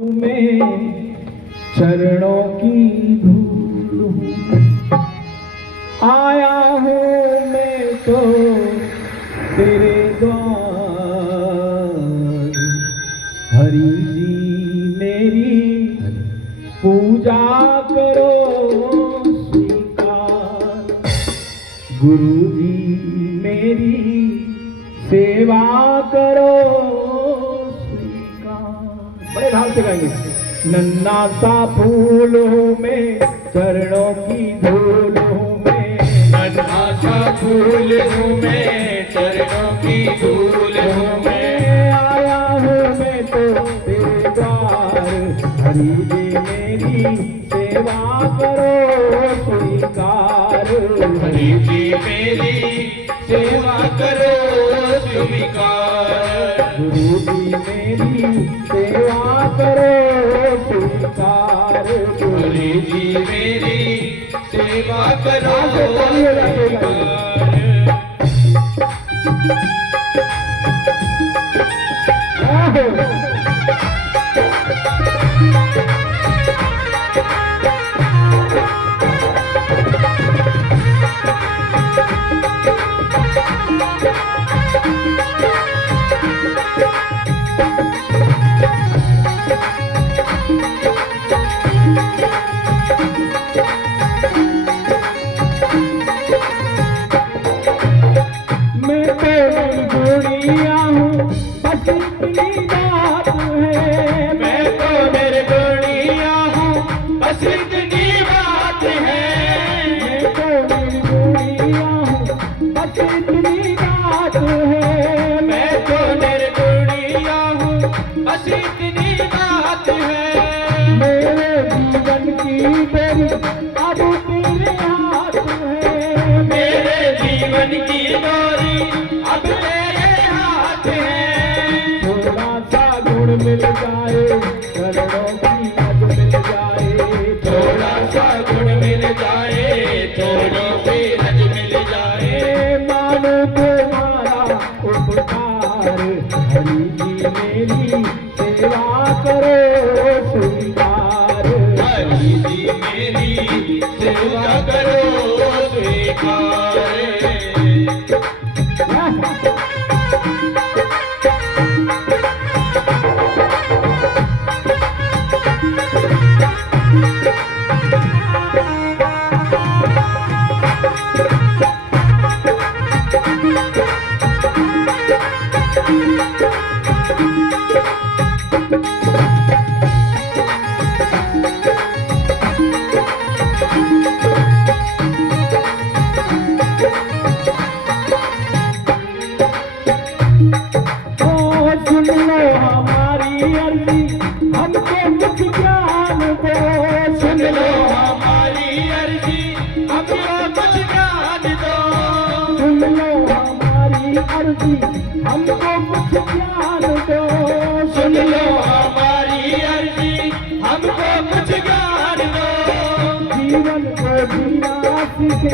में चरणों की धूल हूँ, आया हूँ मैं तो तेरे द्वार। हरि जी मेरी पूजा करो स्वीकार, गुरु जी मेरी सेवा करो स्वीकार। बड़े भाव से गाएंगे। नन्हा सा फूल हूँ मैं, चरणों की धूल हूँ मैं। नन्हा सा फूल हूँ मैं, चरणों की धूल हूँ मैं। आया हूँ मैं तो तेरे द्वार, हरि जी मेरी सेवा करो स्वीकार। हरि जी मेरी सेवा करो स्वीकार, गुरु जी मेरी सेवा करो स्वीकार। हरि जी मेरी सेवा करो स्वीकार। मिल जाए चरणों की मद मिल जाए, थोड़ा सा गुण मिल जाए, थोड़ी सी रज मिल जाए। मानो तुम्हारा उपकार, हरि जी मेरी सेवा करो स्वीकार। हरि जी मेरी सेवा करो स्वीकार। हमको कुछ ज्ञान दो, सुन लो हमारी अर्जी, हमको कुछ ज्ञान दो। जीवन को जीना सीखे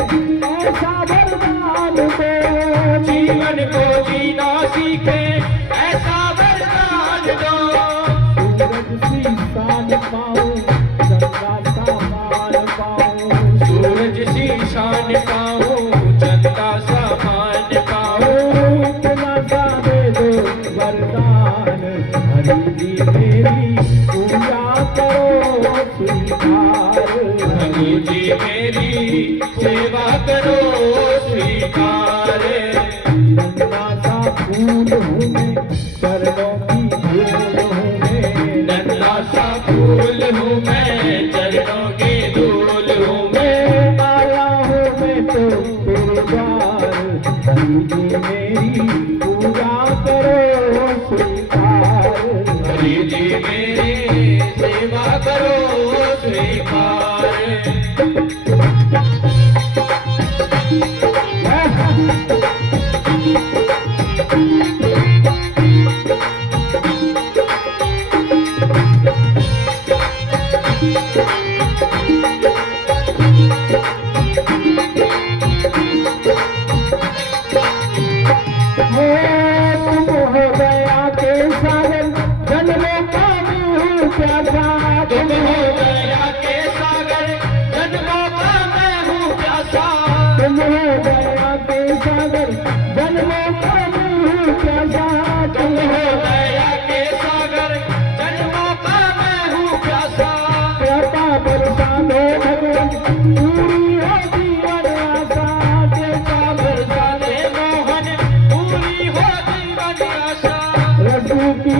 ऐसा वरदान दो, जीवन को जीना सीखे ऐसा वरदान दो। सूरज सी शान पाऊं, चंद्रा सा मान पाऊं, सूरज सी शान पाऊं, चंद्रा सा मान पाऊं। वरदान हरि जी मेरी पूजा करो स्वीकार। हरि जी मेरी सेवा करो स्वीकार। नन्हा सा फूल हूँ मैं, चरणों की धूल हूँ मैं। नन्हा सा फूल हूँ मैं, चरणों की धूल हूँ मैं। आया हूँ मैं तो तेरे द्वार, हरि जी मेरी पूजा करो स्वीकार। हरि जी मेरी सेवा करो स्वीकार। तुम हो गया के सागर, जन्मों का प्यासा, तुम हो दया के सागर, जन्मों का मैं हूँ प्यासा। तुम हो दया के सागर, जन्मों का मैं हूँ प्यासा। तुम हो दया के सागर, जन्मों का मैं हूँ प्यासा। कृपा बरसा दो भगवान, पूरी हो जीवन आशा। कृपा बरसा दे मोहन, पूरी हो जीवन आशा। रघु की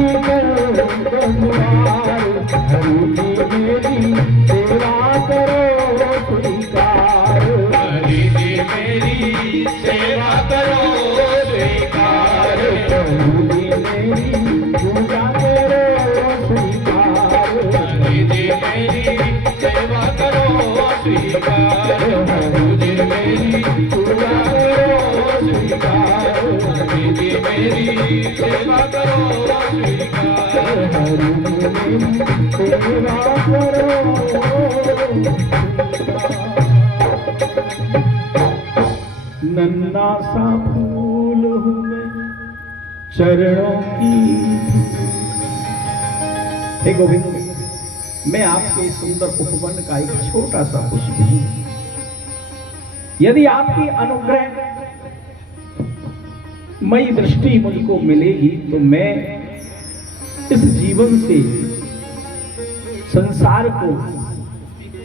दुआर, हरि की मेरी सेवा करो स्वीकार। हरि जी मेरी सेवा करो स्वीकार। प्रभु जी मेरी पूजा करो स्वीकार। हरि जी मेरी सेवा करो स्वीकार। प्रभु जी मेरी पूजा करो स्वीकार। हरि जी मेरी सेवा करो स्वीकार। हरि जी मेरी सेवा करो। नन्हा सा फूल हूँ मैं चरणों की। हे गोविंद, मैं आपके सुंदर उपवन का एक छोटा सा पुष्प हूँ। यदि आपकी अनुग्रह मई दृष्टि मुझको मिलेगी तो मैं इस जीवन से संसार को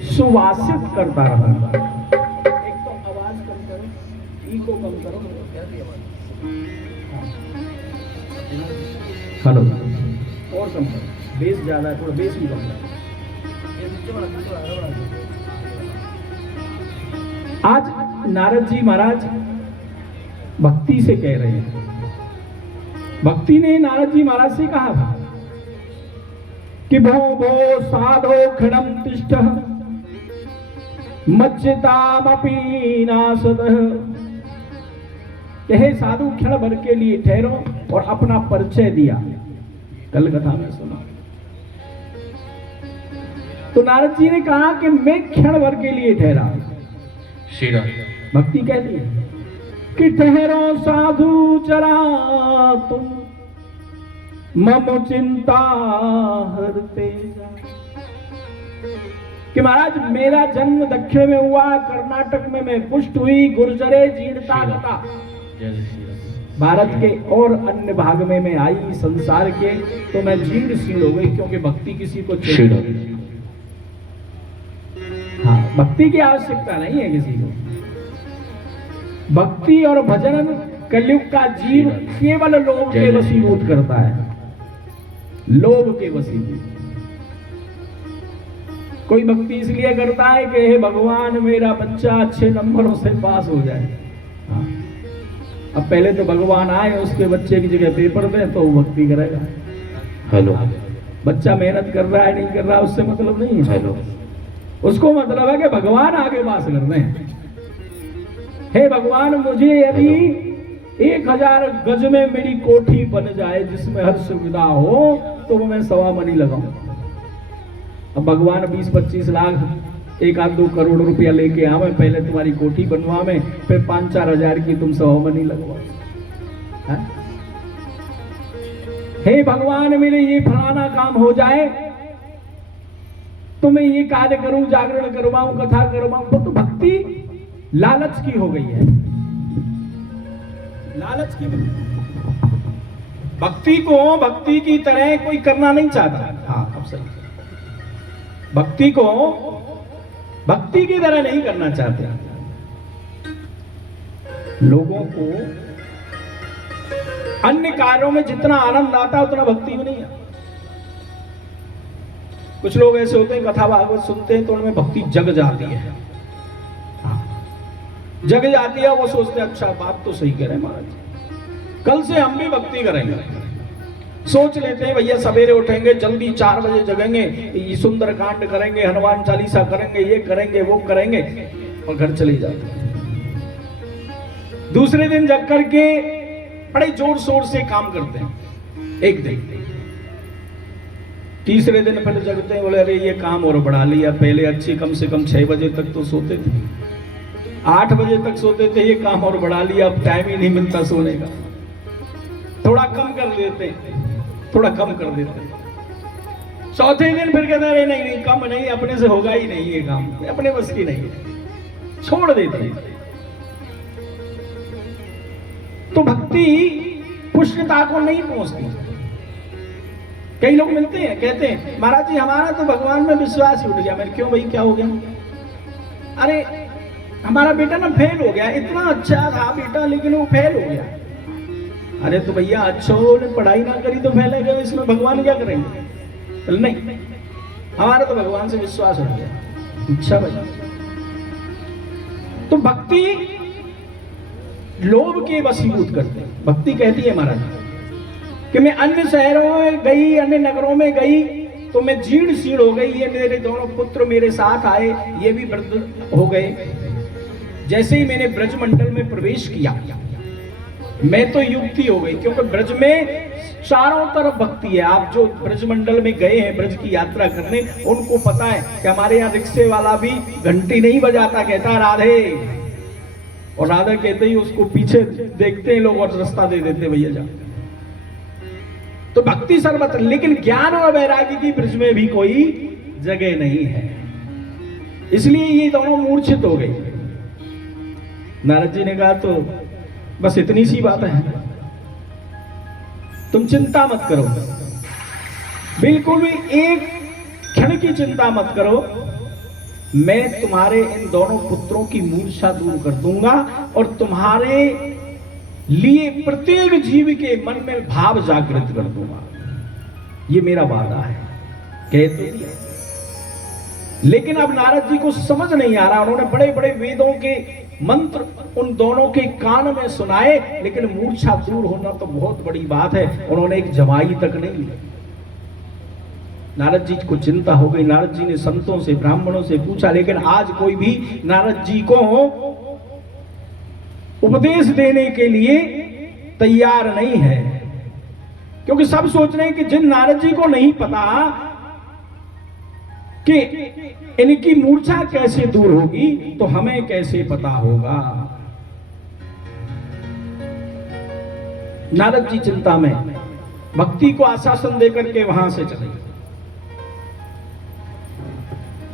सुवासित करता रहूंगा। एक तो आवाज कम करो, इको कम करो। हेलो, और कम करो, बेस ज्यादा है, थोड़ा बेस भी कम करो। आज नारद जी महाराज भक्ति से कह रहे हैं। भक्ति ने नारद जी महाराज से कहा था कि भो भो साधो क्षणम तिष्ठ मच्चितामपि नासदः। हे साधु, क्षण भर के लिए ठहरो, और अपना परिचय दिया। कल कथा में सुना तो नारद जी ने कहा कि मैं क्षण भर के लिए ठहरा। भक्ति कहती है कि ठहरो साधु जरा तुम, मम चिंता हरते जा। कि महाराज, मेरा जन्म दक्षिण में हुआ, कर्नाटक में मैं पुष्ट हुई, गुर्जरे जीर्णता गता। भारत के और अन्य भाग में मैं आई संसार के, तो मैं जीर्ण शीर्ण हो गई, क्योंकि भक्ति किसी को चाहिए। हाँ, भक्ति की आवश्यकता नहीं है किसी को। भक्ति और भजन कलयुग का जीव केवल लोभ के वशीभूत करता है, लोभ के वशीभूत। कोई भक्ति इसलिए करता है कि हे भगवान, मेरा बच्चा अच्छे नंबरों से पास हो जाए। हाँ। अब पहले तो भगवान आए, उसके बच्चे की जगह पेपर दें तो वो भक्ति करेगा। हेलो, बच्चा मेहनत कर रहा है नहीं कर रहा उससे मतलब नहीं है। हेलो, उसको मतलब है कि भगवान आगे पास कर दें। हे भगवान, मुझे यदि 1000 गज में मेरी कोठी बन जाए जिसमें हर सुविधा हो, तो मैं 1.25 मनी लगाऊं। अब भगवान 20-25 लाख, 1-2 करोड़ रुपया लेके आवे, पहले तुम्हारी कोठी बनवा में, फिर 5-4 हजार की तुम 100 मनी लगवाओ। हे भगवान, मेरे ये फलाना काम हो जाए तो मैं ये कार्य करूं, जागरण करवाऊं, कथा करवाऊं। तो भक्ति लालच की हो गई है, लालच की। भक्ति को भक्ति की तरह कोई करना नहीं चाहता। हाँ, अब सही। भक्ति को भक्ति की तरह नहीं करना चाहते। लोगों को अन्य कार्यों में जितना आनंद आता है उतना भक्ति में नहीं आता। कुछ लोग ऐसे होते हैं, कथा भागवत सुनते हैं तो उनमें भक्ति जग जाती है। जग जाती है, वो सोचते हैं अच्छा बात तो सही कह रहे हैं महाराज, कल से हम भी भक्ति करेंगे। सोच लेते हैं भैया सवेरे उठेंगे, जल्दी 4 बजे जगेंगे, ये सुंदर कांड करेंगे, हनुमान चालीसा करेंगे, ये करेंगे वो करेंगे, और घर चले जाते हैं। दूसरे दिन जग करके बड़े जोर शोर से काम करते हैं, एक दिन। तीसरे दिन फिर जगते हैं, बोले अरे ये काम और बढ़ा लिया, पहले अच्छी कम से कम 6 बजे तक तो सोते थे, 8 बजे तक सोते थे, ये काम और बढ़ा लिया, अब टाइम ही नहीं मिलता सोने का, थोड़ा कम कर देते, थोड़ा कम कर देते। चौथे दिन फिर कहते अरे नहीं नहीं कम नहीं, अपने से होगा ही नहीं ये काम, अपने बस की नहीं है, छोड़ देते हैं। तो भक्ति पुष्टता को नहीं पहुंचती। कई लोग मिलते हैं कहते हैं महाराज जी हमारा तो भगवान में विश्वास ही उठ गया। मैंने क्यों भाई क्या हो गया? अरे हमारा बेटा ना फेल हो गया, इतना अच्छा था बेटा लेकिन वो फेल हो गया। अरे तो भैया अच्छों ने पढ़ाई ना करी तो फेल गए, इसमें भगवान क्या करेंगे? तो नहीं, हमारा तो भगवान से विश्वास उठ गया। अच्छा भाई, तो भक्ति लोभ के वशीभूत करते हैं। भक्ति कहती है महाराज कि मैं अन्य शहरों में गई, अन्य नगरों में गई तो मैं जीर्ण शीर्ण हो गई, ये मेरे दोनों पुत्र मेरे साथ आए, ये भी वृद्ध हो गए। जैसे ही मैंने ब्रजमंडल में प्रवेश किया मैं तो युक्ति हो गई, क्योंकि ब्रज में चारों तरफ भक्ति है। आप जो ब्रजमंडल में गए हैं ब्रज की यात्रा करने, उनको पता है कि हमारे यहाँ रिक्शे वाला भी घंटी नहीं बजाता, कहता राधे, और राधा कहते ही उसको पीछे देखते हैं लोग और रास्ता दे देते भैया जा। तो भक्ति सर्वत्र, लेकिन ज्ञान और वैराग्य की ब्रज में भी कोई जगह नहीं है, इसलिए ये दोनों मूर्छित हो गए। नारद जी ने कहा तो बस इतनी सी बात है, तुम चिंता मत करो, बिल्कुल भी एक क्षण की चिंता मत करो, मैं तुम्हारे इन दोनों पुत्रों की मूर्छा दूर कर दूंगा और तुम्हारे लिए प्रत्येक जीव के मन में भाव जागृत कर दूंगा, ये मेरा वादा है। कह तो दिया, लेकिन अब नारद जी को समझ नहीं आ रहा। उन्होंने बड़े बड़े वेदों के मंत्र उन दोनों के कान में सुनाए, लेकिन मूर्छा दूर होना तो बहुत बड़ी बात है, उन्होंने एक जमाई तक नहीं ली। नारद जी को चिंता हो गई। नारद जी ने संतों से ब्राह्मणों से पूछा, लेकिन आज कोई भी नारद जी को उपदेश देने के लिए तैयार नहीं है, क्योंकि सब सोच रहे हैं कि जिन नारद जी को नहीं पता कि इनकी मूर्छा कैसे दूर होगी तो हमें कैसे पता होगा। नारद जी चिंता में भक्ति को आश्वासन देकर के वहां से चले।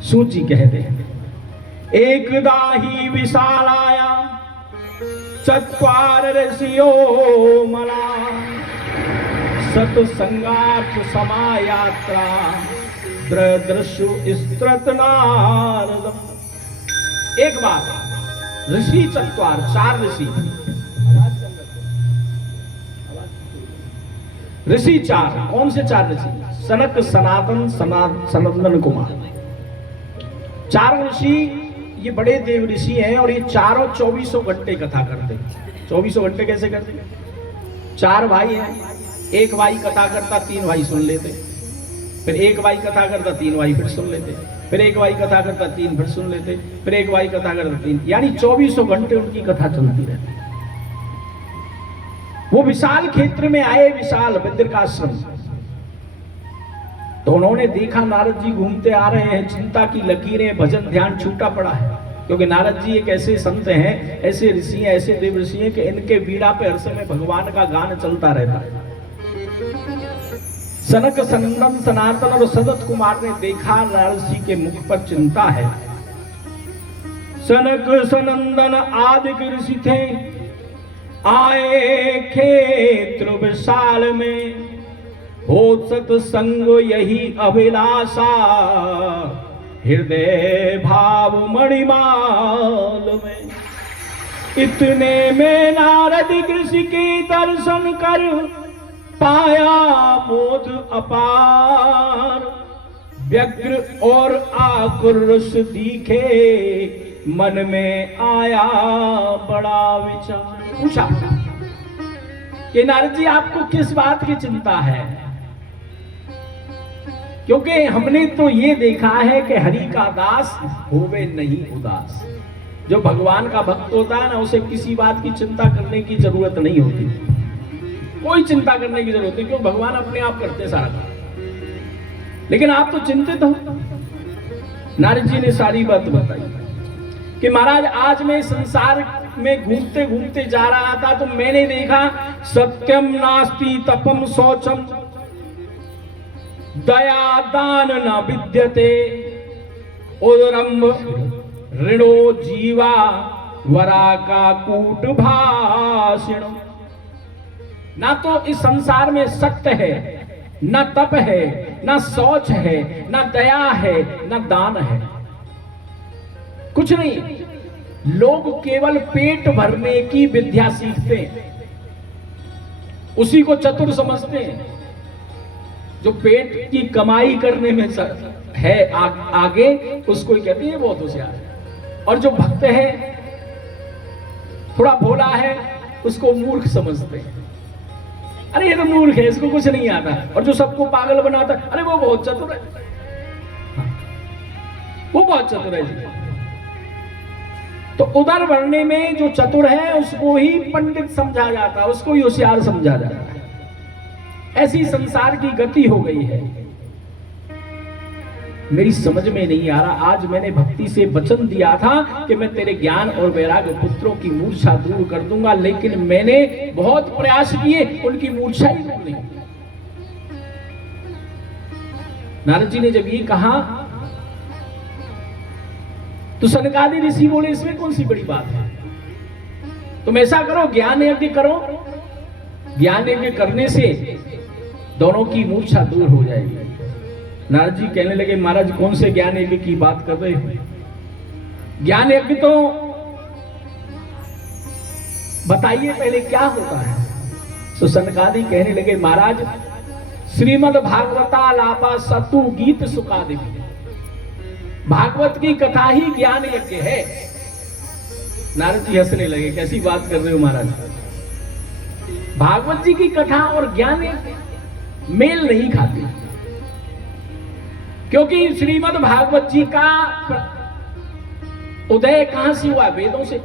सूत जी कहते हैं, एकदा ही विशाल आया चत्वार ऋषियो मला, सतसंगार्थ समायात्रा दृश्यु स्त्रत नारदम। एक बार ऋषि चत्वार, चार ऋषि, ऋषि चार। कौन से चार ऋषि? सनक, सनातन, सनंदन कुमार। चार ऋषि ये बड़े देव ऋषि हैं और ये चारों 2400 घंटे कथा करते। 2400 घंटे कैसे करते? चार भाई हैं, एक भाई कथा करता, तीन भाई सुन लेते, फिर एक भाई कथा करता, तीन भाई फिर सुन लेते, फिर एक भाई कथा करता, तीन फिर सुन लेते, फिर एक भाई कथा करता, तीन, यानी 2400 घंटे उनकी कथा चलती रहती। वो विशाल क्षेत्र में आए, विशाल बद्रिकाश्रम। तो उन्होंने देखा नारद जी घूमते आ रहे हैं, चिंता की लकीरें, भजन ध्यान छूटा पड़ा है, क्योंकि नारद जी एक ऐसे संत हैं, ऐसे ऋषि हैं, ऐसे देव ऋषि हैं कि इनके बीड़ा पे हर समय भगवान का गान चलता रहता है। सनक, सनंदन, सनातन और सनत कुमार ने देखा नारद जी के मुख पर चिंता है। सनक सनंदन आदि ऋषि थे, आए क्षेत्र विशाल में, हो सत्संग यही अभिलाषा, हृदय भाव मणिमाल में। इतने में नारद ऋषि के दर्शन कर पाया मोद अपार, व्यग्र और आक्रोश दिखे, मन में आया बड़ा विचार। पूछा कि नारद जी आपको किस बात की चिंता है? क्योंकि हमने तो ये देखा है कि हरि का दास होवे नहीं उदास। जो भगवान का भक्त होता है ना, उसे किसी बात की चिंता करने की जरूरत नहीं होती, कोई चिंता करने की जरूरत नहीं, क्योंकि भगवान अपने आप करते सारा काम। लेकिन आप तो चिंतित हो। नारद जी ने सारी बात बताई कि महाराज आज मैं संसार में घूमते घूमते जा रहा था तो मैंने देखा सत्यम नास्ति तपम शौचम, दया दान न विद्यते उदरम ऋणो जीवा वरा का कूट भाषण। ना तो इस संसार में सत्य है, न तप है, न शौच है, न दया है, न दान है, कुछ नहीं। लोग केवल पेट भरने की विद्या सीखते हैं, उसी को चतुर समझते हैं। जो पेट की कमाई करने में है आगे, उसको ही कहते हैं बहुत होशियार है। और जो भक्त है, थोड़ा भोला है, उसको मूर्ख समझते हैं। अरे ये तो मूर्ख है, इसको कुछ नहीं आता। और जो सबको पागल बनाता है, अरे वो बहुत चतुर है, वो बहुत चतुर है जी। तो उदर भरने में जो चतुर है उसको ही पंडित समझा जाता है, उसको ही होशियार समझा जाता है। ऐसी संसार की गति हो गई है। मेरी समझ में नहीं आ रहा। आज मैंने भक्ति से वचन दिया था कि मैं तेरे ज्ञान और वैराग्य पुत्रों की मूर्छा दूर कर दूंगा, लेकिन मैंने बहुत प्रयास किए, उनकी मूर्छा ही दूर नहीं। नारद जी ने जब ये कहा तो सनकादि ऋषि बोले इसमें कौन सी बड़ी बात है, तुम ऐसा करो ज्ञान यज्ञ करो, ज्ञान यज्ञ करने से दोनों की मूर्छा दूर हो जाएगी। नारद जी कहने लगे महाराज कौन से ज्ञान यज्ञ की बात कर रहे हैं? ज्ञान यज्ञ तो बताइए पहले क्या होता है। तो सनकादि कहने लगे महाराज श्रीमद् भागवता लापा सतु गीत सुकादि, भागवत की कथा ही ज्ञान यज्ञ है। नारद जी हंसने लगे, कैसी बात कर रहे हो महाराज, भागवत जी की कथा और ज्ञान यज्ञ मेल नहीं खाते, क्योंकि श्रीमद् भागवत जी का उदय कहां से हुआ? वेदों से।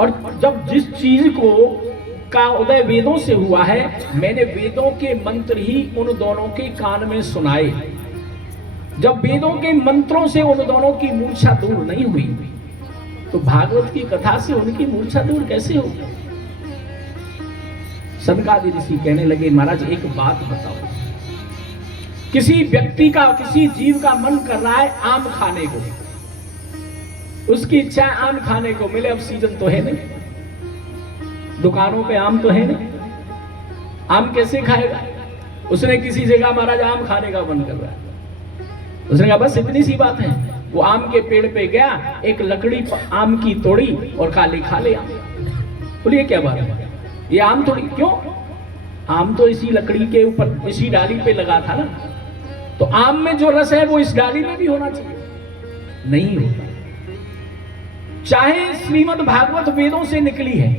और जब जिस चीज को का उदय वेदों से हुआ है, मैंने वेदों के मंत्र ही उन दोनों के कान में सुनाए। जब वेदों के मंत्रों से उन दोनों की मूर्छा दूर नहीं हुई, तो भागवत की कथा से उनकी मूर्छा दूर कैसे होगी? सनकादि ऋषि कहने लगे महाराज एक बात बताओ, किसी व्यक्ति का, किसी जीव का मन कर रहा है आम खाने को, उसकी इच्छा है आम खाने को, मिले अब सीजन तो है नहीं, दुकानों पे आम तो है नहीं, आम कैसे खाएगा? उसने किसी से कहा महाराज आम खाने का मन कर रहा है, उसने कहा बस इतनी सी बात है। वो आम के पेड़ पे गया, एक लकड़ी आम की तोड़ी और खा ले आम। बोलिए क्या बात है, ये आम तोड़ी क्यों? आम तो इसी लकड़ी के ऊपर, इसी डाली पे लगा था ना, तो आम में जो रस है वो इस डाली में भी होना चाहिए, नहीं होता। चाहे श्रीमद् भागवत वेदों से निकली है,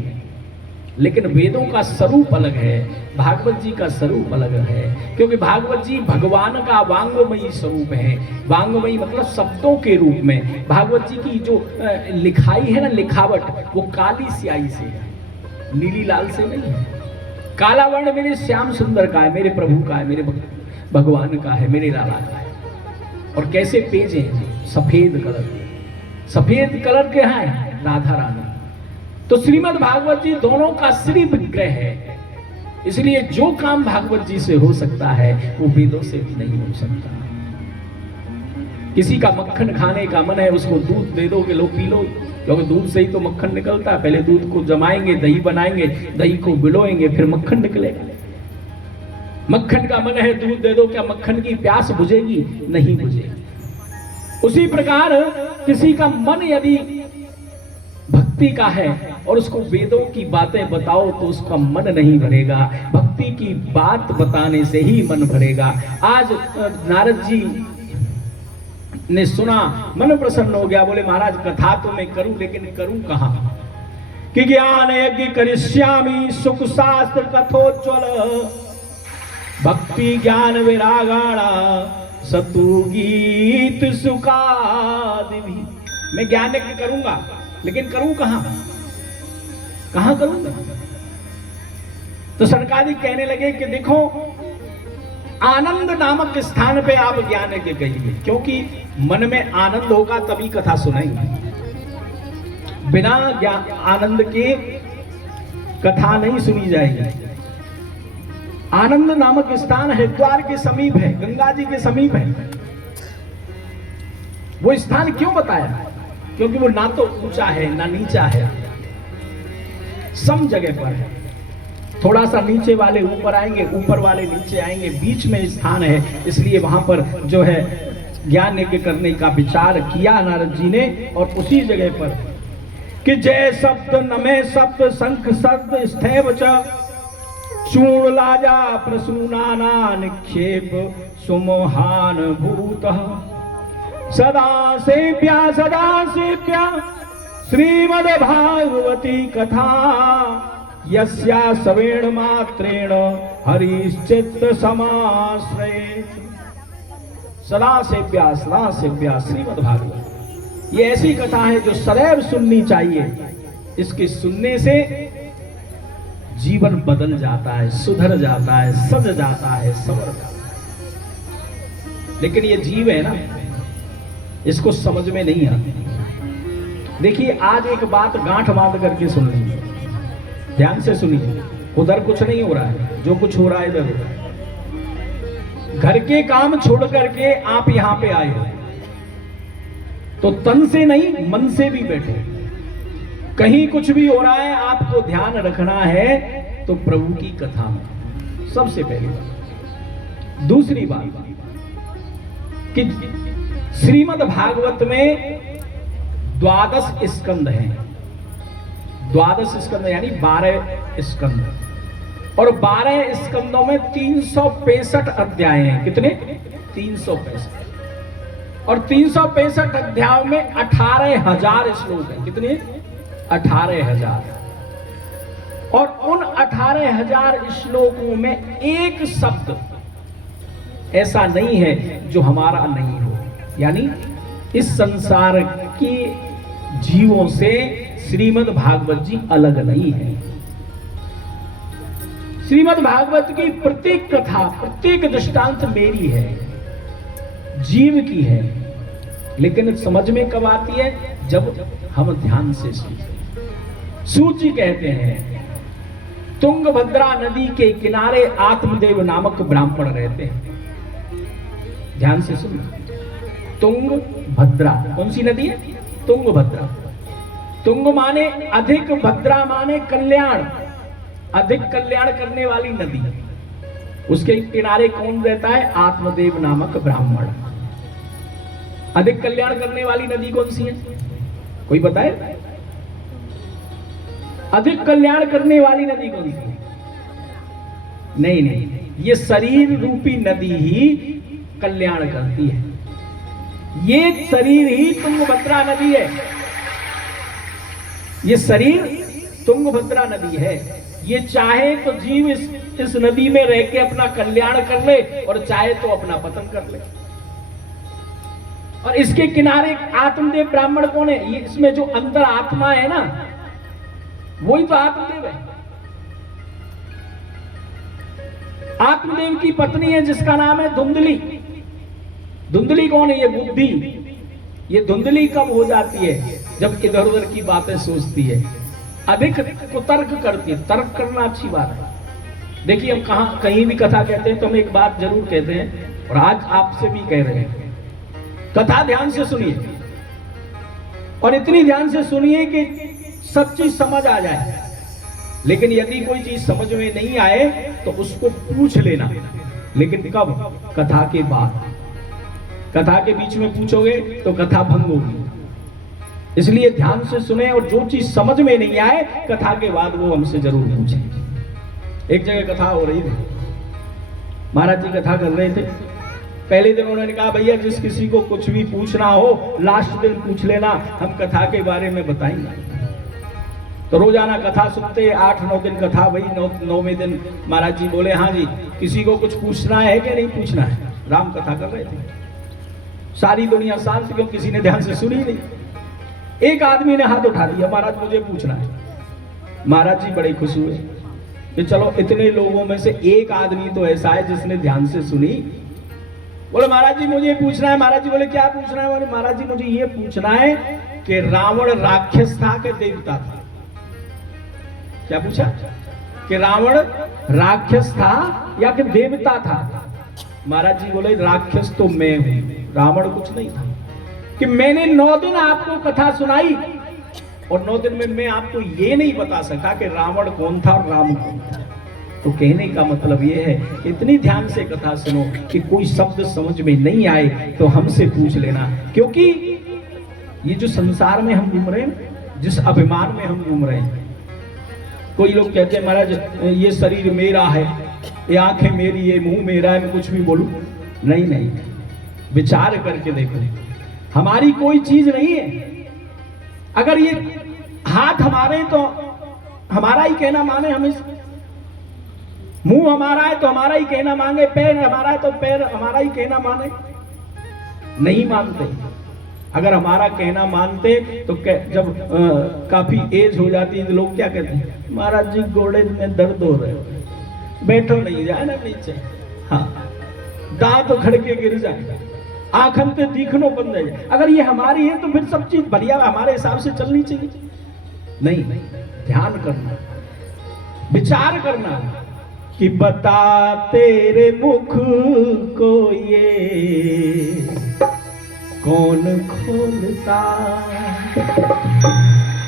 लेकिन वेदों का स्वरूप अलग है, भागवत जी का स्वरूप अलग है, क्योंकि भागवत जी भगवान का वांगमयी स्वरूप है। वांगमयी मतलब शब्दों के रूप में। भागवत जी की जो लिखाई है ना, लिखावट, वो काली स्याही से है, नीली लाल से नहीं है। काला वर्ण मेरे श्याम सुंदर का है, मेरे प्रभु का है, मेरे भगवान का है, मेरे लाला का है। और कैसे पेज हैं? सफेद कलर, सफेद कलर के हैं राधा रानी। तो श्रीमद् भागवत जी दोनों का श्री विग्रह है, इसलिए जो काम भागवत जी से हो सकता है वो वेदों से भी नहीं हो सकता। किसी का मक्खन खाने का मन है, उसको दूध दे दो कि लो पी लो, क्योंकि दूध से ही तो मक्खन निकलता है। पहले दूध को जमाएंगे, दही बनाएंगे, दही को बिलोएंगे, फिर मक्खन निकलेगा। मक्खन का मन है, दूध दे दो, क्या मक्खन की प्यास बुझेगी? नहीं बुझेगी। उसी प्रकार किसी का मन यदि भक्ति का है और उसको वेदों की बातें बताओ तो उसका मन नहीं भरेगा, भक्ति की बात बताने से ही मन भरेगा। आज नारद जी ने सुना, मन प्रसन्न हो गया, बोले महाराज कथा तो मैं करूं, लेकिन करूं कहां? कि ज्ञान यज्ञ करिष्यामि सुख शास्त्र कथोज्वल, भक्ति ज्ञान विरागाणा सतु गीत सुखादि। मैं ज्ञान यज्ञ करूंगा, लेकिन करूं कहां? कहां करूंगा? तो सनकादि कहने लगे कि देखो आनंद नामक स्थान पे आप ज्ञान यज्ञ कहिए, क्योंकि मन में आनंद होगा तभी कथा सुनाएंगे। बिना आनंद के कथा नहीं सुनी जाएगी। आनंद नामक स्थान हरिद्वार के समीप है, गंगा जी के समीप है। वो स्थान क्यों बताया? क्योंकि वो ना तो ऊंचा है ना नीचा है, सम जगह पर है। थोड़ा सा नीचे वाले ऊपर आएंगे, ऊपर वाले नीचे आएंगे, बीच में स्थान है। इसलिए वहां पर जो है ज्ञान यज्ञ करने का विचार किया नारद जी ने। और उसी जगह पर कि जय शब्द नमे शब्द शंख शब्द स्थैव च चूर्ण लाजा प्रसूनाना निक्षेप सुमोहान भूत सदा सेव्या श्रीमद् भागवती कथा यस्या सवेण मात्रेण हरिश्चित्त समाश्रये। सदा सेव्या श्रीमद् भागवत, ये ऐसी कथा है जो सदैव सुननी चाहिए। इसके सुनने से जीवन बदल जाता है, सुधर जाता है, सज जाता है, संवर जाता है। लेकिन ये जीव है ना, इसको समझ में नहीं आती। देखिए, आज एक बात गांठ बांध करके सुन लीजिए, ध्यान से सुनिए। उधर कुछ नहीं हो रहा है, जो कुछ हो रहा है इधर हो रहा है। घर के काम छोड़ करके आप यहां पे आए हो तो तन से नहीं मन से भी बैठे। कहीं कुछ भी हो रहा है, आपको ध्यान रखना है तो प्रभु की कथा में, सबसे पहली बात। दूसरी बात कि श्रीमद् भागवत में 12 स्कंद हैं। 12 स्कंद यानी 12 स्कंद, और 12 स्कंदों में 365 अध्याय हैं। कितने? 365। और 365 अध्यायों में 18,000 श्लोक हैं। कितने? 18,000। और उन 18,000 श्लोकों में एक शब्द ऐसा नहीं है जो हमारा नहीं हो। यानी इस संसार के जीवों से श्रीमद् भागवत जी अलग नहीं है। श्रीमद् भागवत की प्रत्येक कथा, प्रत्येक दृष्टांत मेरी है, जीव की है। लेकिन समझ में कब आती है? जब हम ध्यान से सुनते। सूत जी कहते हैं, तुंगभद्रा नदी के किनारे आत्मदेव नामक ब्राह्मण रहते हैं। ध्यान से सुनना। तुंगभद्रा कौन सी नदी है? तुंगभद्रा। तुंग माने अधिक, भद्रा माने कल्याण, अधिक कल्याण करने वाली नदी। उसके किनारे कौन रहता है? आत्मदेव नामक ब्राह्मण। अधिक कल्याण करने वाली नदी कौन सी है? कोई बताए? अधिक कल्याण करने वाली नदी कौन सी है? नहीं, ये शरीर रूपी नदी ही कल्याण करती है। ये शरीर ही तुंगभद्रा नदी है। ये शरीर तुंगभद्रा नदी है। ये चाहे तो जीव इस नदी में रह के अपना कल्याण कर ले, और चाहे तो अपना पतन कर ले। और इसके किनारे आत्मदेव ब्राह्मण कौन है? ये इसमें जो अंतर आत्मा है ना, वही तो आत्मदेव है। आत्मदेव की पत्नी है जिसका नाम है धुंधली। धुंधली कौन है? ये बुद्धि। ये धुंधली कब हो जाती है? जब इधर उधर की बातें सोचती है, अधिक कुतर्क करती है। तर्क करना अच्छी बात है। देखिए, हम कहीं भी कथा कहते हैं तो हम एक बात जरूर कहते हैं, और आज आपसे भी कह रहे हैं, कथा ध्यान से सुनिए, और इतनी ध्यान से सुनिए कि सब चीज समझ आ जाए। लेकिन यदि कोई चीज समझ में नहीं आए तो उसको पूछ लेना। लेकिन कब? कथा के बाद। कथा के बीच में पूछोगे तो कथा भंग होगी। इसलिए ध्यान से सुने, और जो चीज समझ में नहीं आए कथा के बाद वो हमसे जरूर पूछें। एक जगह कथा हो रही थी, महाराज जी कथा कर रहे थे। पहले दिन उन्होंने कहा, भैया जिस किसी को कुछ भी पूछना हो लास्ट दिन पूछ लेना, हम कथा के बारे में बताएंगे। तो रोजाना कथा सुनते, 8-9 दिन कथा, वही 9वें दिन महाराज जी बोले, हाँ जी, किसी को कुछ पूछना है कि नहीं पूछना है? राम कथा कर रहे थे। सारी दुनिया शांत, क्यों? किसी ने ध्यान से सुनी नहीं। एक आदमी ने हाथ उठा दिया, महाराज मुझे पूछना है। महाराज जी बड़े खुश हुए कि चलो इतने लोगों में से एक आदमी तो ऐसा है जिसने ध्यान से सुनी। बोले, महाराज जी मुझे पूछना है। महाराज जी बोले, क्या पूछना है? बोले, महाराज जी मुझे ये पूछना है कि रावण राक्षस था कि देवता था? क्या पूछा? कि रावण राक्षस था या कि देवता था। महाराज जी बोले राक्षस तो मैं हूं, रावण कुछ नहीं था। कि मैंने 9 दिन आपको कथा सुनाई और 9 दिन में मैं आपको ये नहीं बता सका कि रावण कौन था और राम कौन था। तो कहने का मतलब ये है कि इतनी ध्यान से कथा सुनो कि कोई शब्द समझ में नहीं आए तो हमसे पूछ लेना। क्योंकि ये जो संसार में हम घूम रहे हैं, जिस अभिमान में हम घूम रहे हैं, कोई लोग कहते हैं महाराज ये शरीर मेरा है, ये आंखें मेरी, ये मुंह मेरा है, मैं कुछ भी बोलूं। नहीं नहीं, विचार करके देखो, हमारी कोई चीज नहीं है। अगर ये हाथ हमारे तो हमारा ही कहना माने, हमें मुंह हमारा है तो हमारा ही कहना मांगे, पैर हमारा है तो पैर हमारा ही कहना माने, नहीं मानते। अगर हमारा कहना मानते तो जब काफी एज हो जाती है तो लोग क्या कहते हैं, महाराज जी घोड़े में दर्द हो रहे हो, बैठो नहीं जाए ना नीचे, हाँ दांत खड़के गिर जाए, आंखन पे दिखनो बंद है। अगर ये हमारी है तो फिर सब चीज बढ़िया हमारे हिसाब से चलनी चाहिए। नहीं, ध्यान करना, विचार करना कि बता तेरे मुख को ये कौन खोलता।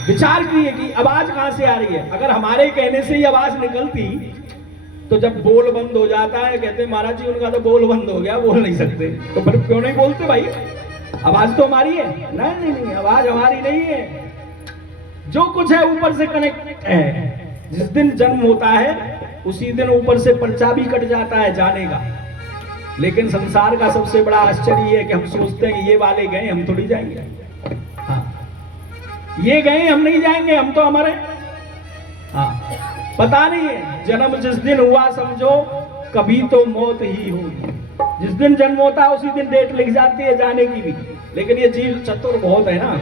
विचार कीजिए कि आवाज कहां से आ रही है। अगर हमारे कहने से ही आवाज निकलती तो जब बोल बंद हो जाता है, कहते महाराज जी उनका तो बोल बंद हो गया, बोल नहीं सकते, तो फिर क्यों नहीं बोलते भाई? आवाज तो हमारी है। नहीं नहीं नहीं, आवाज हमारी नहीं है, जो कुछ है ऊपर से कनेक्ट है। जिस दिन जन्म होता है उसी दिन ऊपर से पर्चा भी कट जाता है जाने का। लेकिन संसार का सबसे बड़ा आश्चर्य है कि हम सोचते हैं कि ये वाले गए हम थोड़ी जाएंगे, हाँ ये गए हम नहीं जाएंगे, हम तो हमारे, हाँ पता नहीं है। जन्म जिस दिन हुआ समझो कभी तो मौत ही होगी। जिस दिन जन्म होता है उसी दिन डेट लिख जाती है जाने की भी। लेकिन ये जीव चतुर बहुत है ना,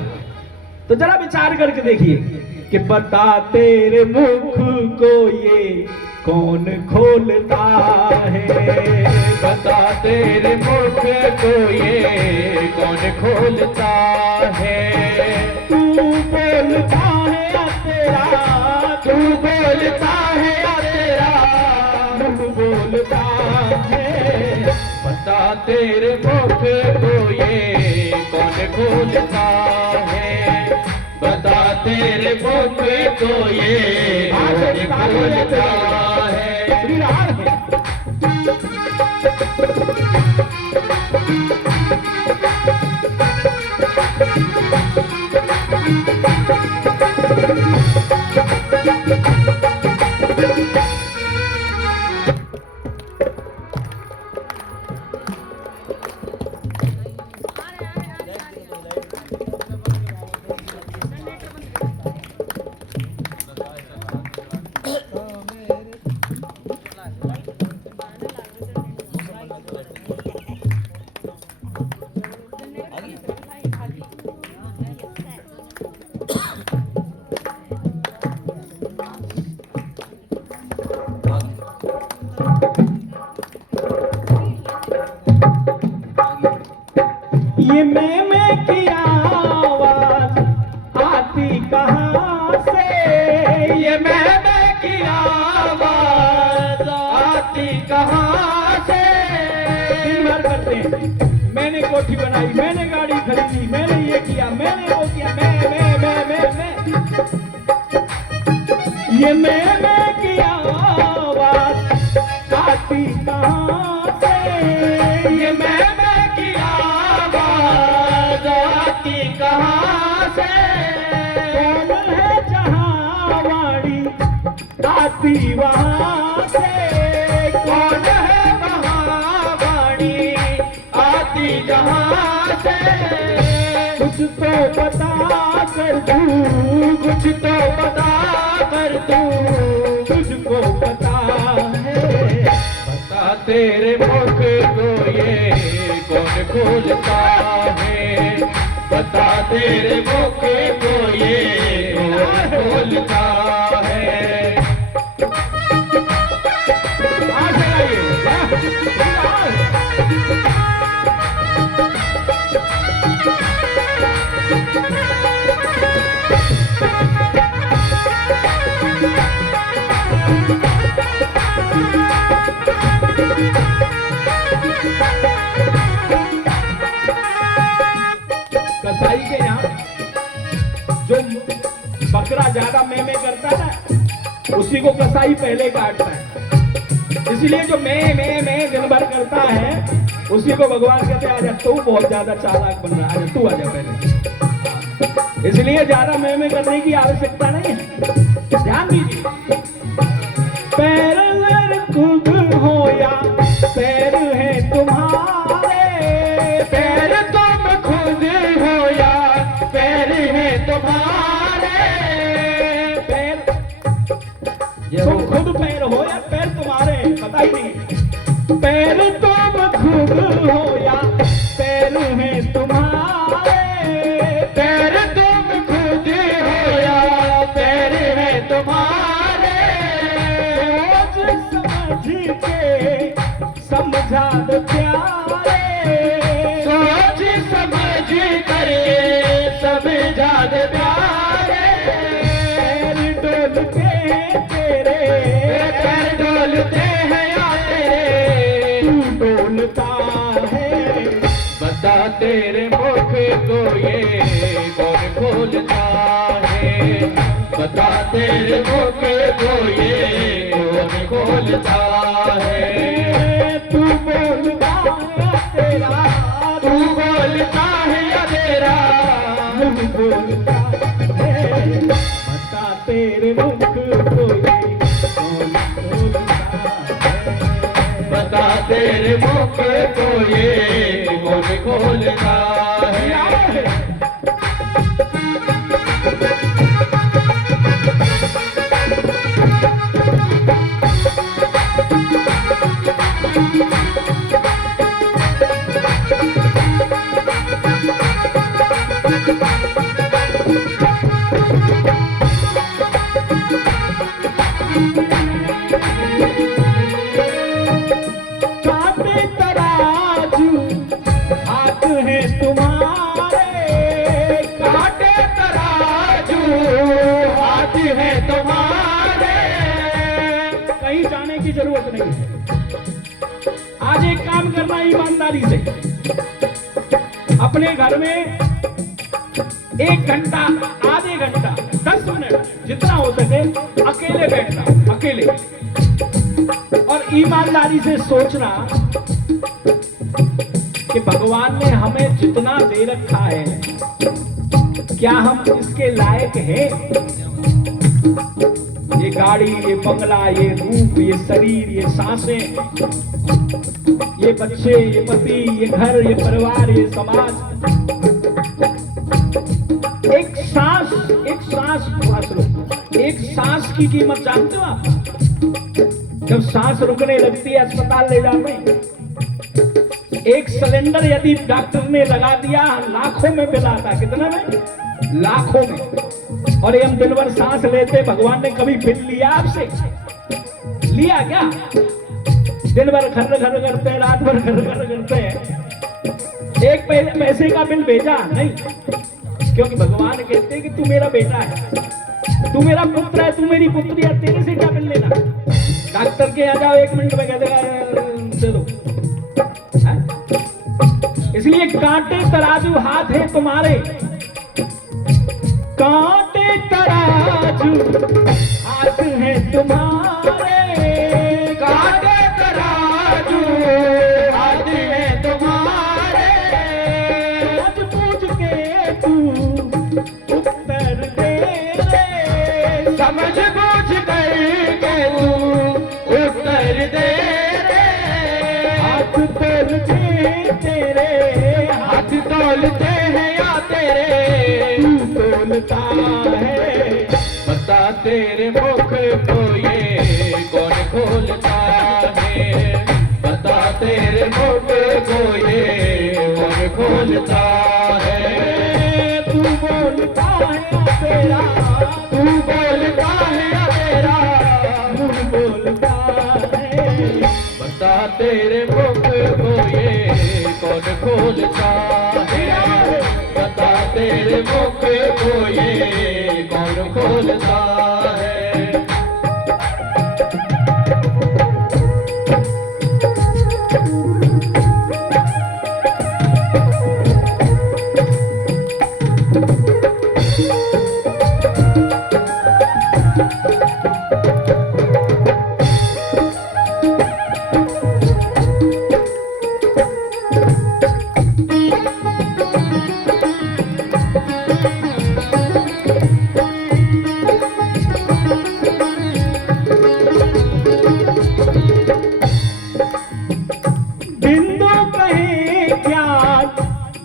तो जरा विचार करके देखिए कि बता तेरे मुख को ये कौन खोलता है। बता तेरे मुख को ये कौन खोलता है। तू बोलता है या तेरा, तू बोलता है या तेरा मुख बोलता है। बता तेरे मुख को ये कौन खोलता है। बता तेरे मुख को ये कौन खोलता है। ये मैं की आवाज आती कहां से। ये मैं की आवाज आती कहां से। दिन भर करते हैं, मैंने कोठी बनाई, मैंने गाड़ी खरीदी, मैंने ये किया, मैंने वो किया, मैं। ये मैं की आवाज आती कहां से। ये मैं की आवाज आती कहां से। कौन है जहां वाणी आती वहां से। कौन है वहां वाणी आती जहां से। कुछ तो बता कर दूं, कुछ तो बता कर तू तुझको पता है। बता तेरे मुख को ये कौन खोलता है। बता तेरे मुख को ये कौन खोलता है। आगे आइए। कुत्ता ज्यादा में करता है ना, उसी को कसाई पहले काटता है। इसलिए जो मैं दिन भर करता है, उसी को भगवान कहते हैं आजा, तू बहुत ज्यादा चालाक बन रहा है, आजा तू आजा पहले। इसलिए ज्यादा में करने की आवश्यकता नहीं है। ध्यान दीजिए, पैर अगर खुद हो या पैर है तुम्हारे, पैर तुम खुद हो या पैर है तुम्हारे, पैर तुम खुद पैर हो या पैर तुम्हारे, पता ही नहीं। पैर तुम खुद हो या पैर है तुम्हारे, पैर तुम खुद हो या पैर है तुम्हारे, सोच समझ के समझा दो प्यारे, सोच समझ करके समझा दे प्यारे, पैर डोलते हैं तेरे, पैर डोलते हैं या तेरे, तू डोलता है। बता तेरे मुख को ये कौन खोलता है, बता तेरे मुख को ये कौन खोलता है, तू बोलता है तेरा, तू बोलता है या तेरा, मुझ बोलता है। बता तेरे मुख को ये कौन बोलता है, बता तेरे मुख को ये कौन खोलता है। काटे तराजू हाथ है तुम्हारे, काटे तराजू हाथ है तुम्हारे, कहीं जाने की जरूरत नहीं है। आज एक काम करना ईमानदारी से, अपने घर में 1 घंटा, आधे घंटा, 10 मिनट, जितना हो सके अकेले बैठना, अकेले, और ईमानदारी से सोचना कि भगवान ने हमें जितना दे रखा है, क्या हम इसके लायक हैं? ये गाड़ी, ये बंगला, ये रूप, ये शरीर, ये सांसें, ये बच्चे, ये पति, ये घर, ये परिवार, ये समाज, एक सांस एक सांस की कीमत जानते हो आप? जब सांस रुकने लगती है अस्पताल ले जाने, एक सिलेंडर यदि डॉक्टर ने लगा दिया, लाखों में बिल आता। कितना में? लाखों में। और ये हम दिन भर सांस लेते, भगवान ने कभी बिल लिया आपसे? लिया क्या? दिन भर खर्र खर्र करते हैं, रात भर खर्र खर्र करते हैं, एक पैसे का बिल भेजा नहीं। क्योंकि भगवान कहते हैं कि तू मेरा बेटा है, तू मेरा पुत्र है, तू मेरी पुत्री है, तेरे से क्या मिल लेना? डॉक्टर के आ जाओ, 1 मिनट में कह देगा दे दो। इसलिए कांटे तराजू हाथ है तुम्हारे, कांटे तराजू हाथ है तुम्हारे, काटे तराजू हाथ है तुम्हारे, आज पूछ के तू उत्तर दे रे, समझ बूझ करके तू उत्तर दे रे, हाथ तोलते तेरे, हाथ तोलते हैं या तेरे, तू तोलता है। बता तेरे मुख को ये कौन खोलता है, बता तेरे मुख को ये कौन खोलता है, तू बोलता है तेरा, तू बोलता है या तेरा, मुझ बोलता है। बता तेरे मुख को ये कौन खोलता है, बता तेरे मुख को ये कौन खोलता है।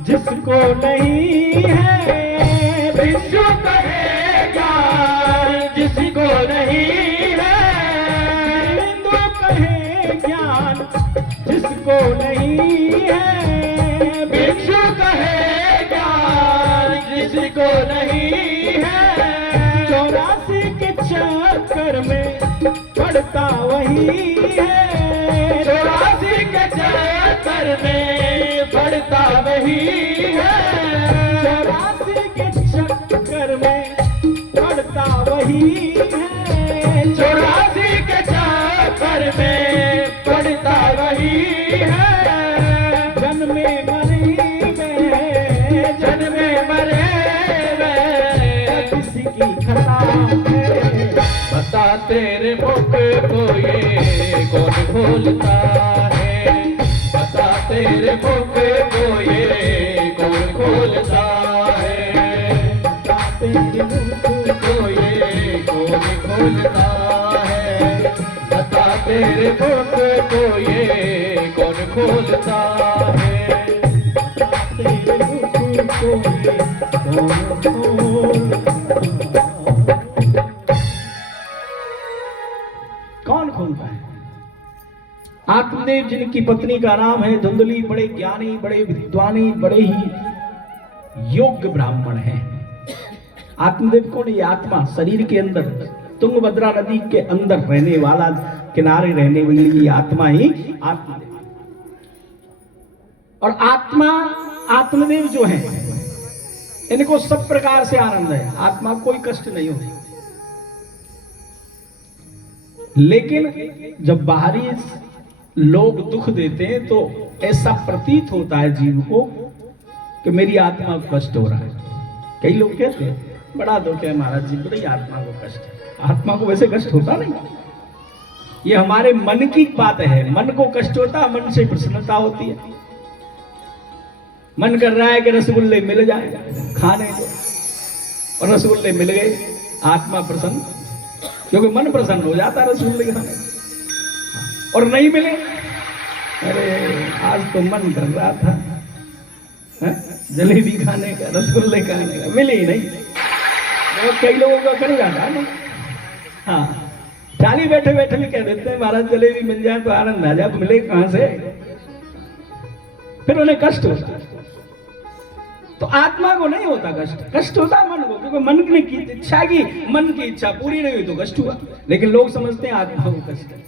जिसको नहीं है विश्व कहे ज्ञान जिसको नहीं है, हिंदू कहे ज्ञान जिसको नहीं है, विश्व कहे ज्ञान जिसको नहीं है, 84 के चक्कर में पड़ता वही है, 84 के चक्कर में पड़ता वही है, 84 के चक्कर में पड़ता वही है, 84 के चक्कर में पड़ता वही है, जन्मे मरे में जन्मे मरे वे, किसी की खता है, बता तेरे मुख को ये कौन खोलता है, बता तेरे मुख को ये कौन खोलता है, बता तेरे मुख को ये कौन खोलता है, बता तेरे मुख को ये कौन खोलता है, बता तेरे मुख को ये कौन खोलता है? कौन खोलता है? आत्मदेव जिनकी पत्नी का नाम है धुंधली, बड़े ज्ञानी, बड़े विद्वानी, बड़े ही योग्य ब्राह्मण हैं। आत्मदेव कौन? ये आत्मा शरीर के अंदर तुंगभद्रा नदी के अंदर रहने वाला, किनारे रहने वाली आत्मा ही आत्मदेव। और आत्मा आत्मदेव जो है इनको सब प्रकार से आनंद है, आत्मा कोई कष्ट नहीं होता। लेकिन जब बाहरी लोग दुख देते हैं तो ऐसा प्रतीत होता है जीव को कि मेरी आत्मा को कष्ट हो रहा है। कई लोग कहते हैं बड़ा दुख है महाराज जी, बड़ी आत्मा को कष्ट है। आत्मा को वैसे कष्ट होता नहीं, ये हमारे मन की बात है। मन को कष्ट होता है, मन से प्रसन्नता होती है। मन कर रहा है कि रसगुल्ले मिल जाए खाने को, और रसगुल्ले मिल गए, आत्मा प्रसन्न, क्योंकि मन प्रसन्न हो जाता है रसगुल्ले खाने। और नहीं मिले, अरे आज तो मन कर रहा था जलेबी खाने का, रसगुल्ले खाने का, मिले ही नहीं। तो कई लोगों का कर जाता है ना। हाँ, चाली बैठे बैठे भी कह देते हैं महाराज जलेबी मिल जाए तो आनंद आ जाए, मिले कहां से, फिर उन्हें कष्ट होता है। तो आत्मा को नहीं होता कष्ट, कष्ट होता है मन को, क्योंकि मन ने की इच्छा की, मन की इच्छा पूरी नहीं हुई तो कष्ट हुआ। लेकिन लोग समझते हैं आत्मा को कष्ट है।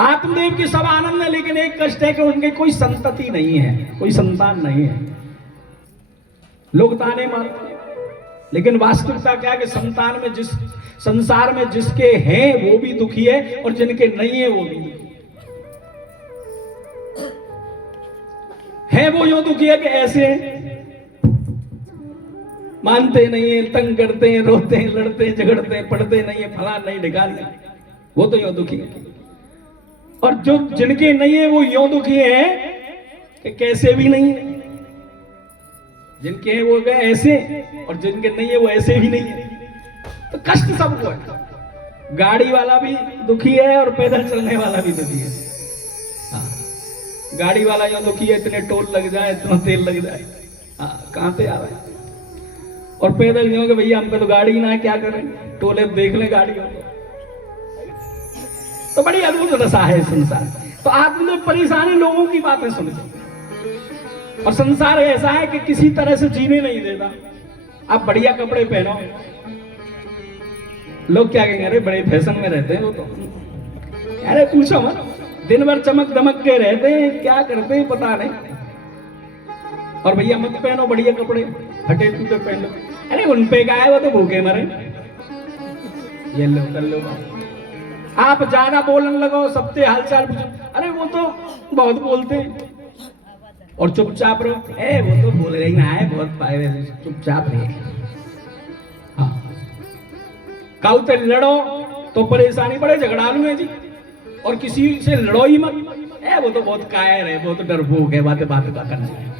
आत्मदेव की सब आनंद है, लेकिन एक कष्ट है कि उनके कोई संतति नहीं है, कोई संतान नहीं है। लोग ताने मारते हैं, लेकिन वास्तविकता क्या है कि संतान में जिस संसार में जिसके हैं वो भी दुखी है, और जिनके नहीं है वो भी दुखी है। वो यूं दुखी है कि ऐसे मानते नहीं है, तंग करते हैं, रोते हैं, लड़ते हैं, झगड़ते हैं, पढ़ते नहीं है, फलान नहीं ढिकान नहीं, वो तो यूं दुखी है। और जो जिनके नहीं है वो यूं दुखी है कि कैसे भी नहीं है। जिनके हैं वो गए ऐसे, और जिनके नहीं है वो ऐसे भी नहीं है। तो कष्ट सबको है। गाड़ी वाला भी दुखी है और पैदल चलने वाला भी दुखी है। हाँ, गाड़ी वाला यूं दुखी है, इतने टोल लग जाए, इतना तेल लग जाए, हाँ कहां से आ रहा है। और पैदल यूं कि भैया हम पे तो गाड़ी ना है, क्या करें, टोले देख ले गाड़ी हो। तो बड़ी अद्भुत दशा है संसार। तो आत्मदेव परेशानी लोगों की बातें सुनते, और संसार ऐसा है कि किसी तरह से जीने नहीं देता। आप बढ़िया कपड़े पहनो, लोग क्या कहेंगे, अरे बड़े फैशन में रहते हैं वो तो। अरे पूछो मत, दिन भर चमक दमक के रहते हैं, क्या करते हैं पता नहीं। और भैया मत पहनो बढ़िया कपड़े, फटे टूटे पहन लो। अरे उन पे क्या है, वो तो भूखे मरे। ये लो कर लो बात। आप ज्यादा बोलने लगो, सबसे हालचाल पूछो, अरे वो तो बहुत बोलते हैं, और चुपचाप रहो। वो तो बोल रही ना है, बहुत पाए, चुपचाप रहे। हाँ, काउते लड़ो तो परेशानी, बड़े झगड़ालू है जी, और किसी से लड़ो ही मत। वो तो बहुत कायर है, बहुत डरपोक है, बातें बात का करना है।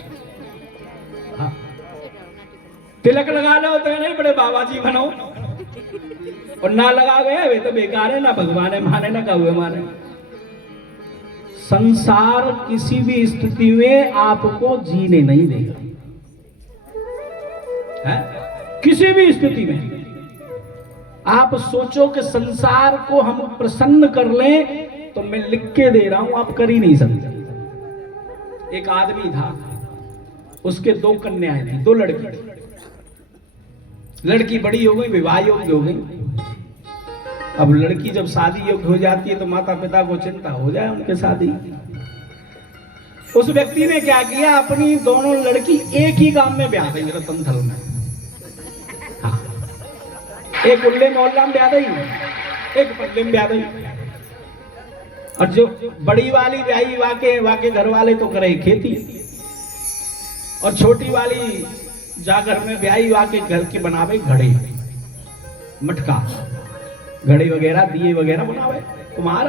हाँ, तिलक लगा लो तो नहीं बड़े बाबा जी बनो, और ना लगा गए वे तो बेकार है, ना भगवान है माने, ना कौए माने। संसार किसी भी स्थिति में आपको जीने नहीं देगा है? किसी भी स्थिति में आप सोचो कि संसार को हम प्रसन्न कर लें, तो मैं लिख के दे रहा हूं, आप कर ही नहीं सकते। एक आदमी था, उसके 2 कन्याएं थी, 2 लड़की। लड़की बड़ी हो गई, विवाह योग्य हो गई। अब लड़की जब शादी योग्य हो जाती है तो माता पिता को चिंता हो जाए उनके शादी। उस व्यक्ति ने क्या किया, अपनी दोनों लड़की एक ही गांव में ब्याह दी, रतनथल में। हाँ, एक उल्ले मोहल्ला में ब्याह दी, एक पल्ले में ब्याह दी। और जो बड़ी वाली ब्याही वाके घर वाले तो करे खेती, और छोटी वाली जाकर में ब्याही वाके घर के बनावे घड़े, मटका घड़े वगैरह, दिए वगैरह बनावे। कुम्हार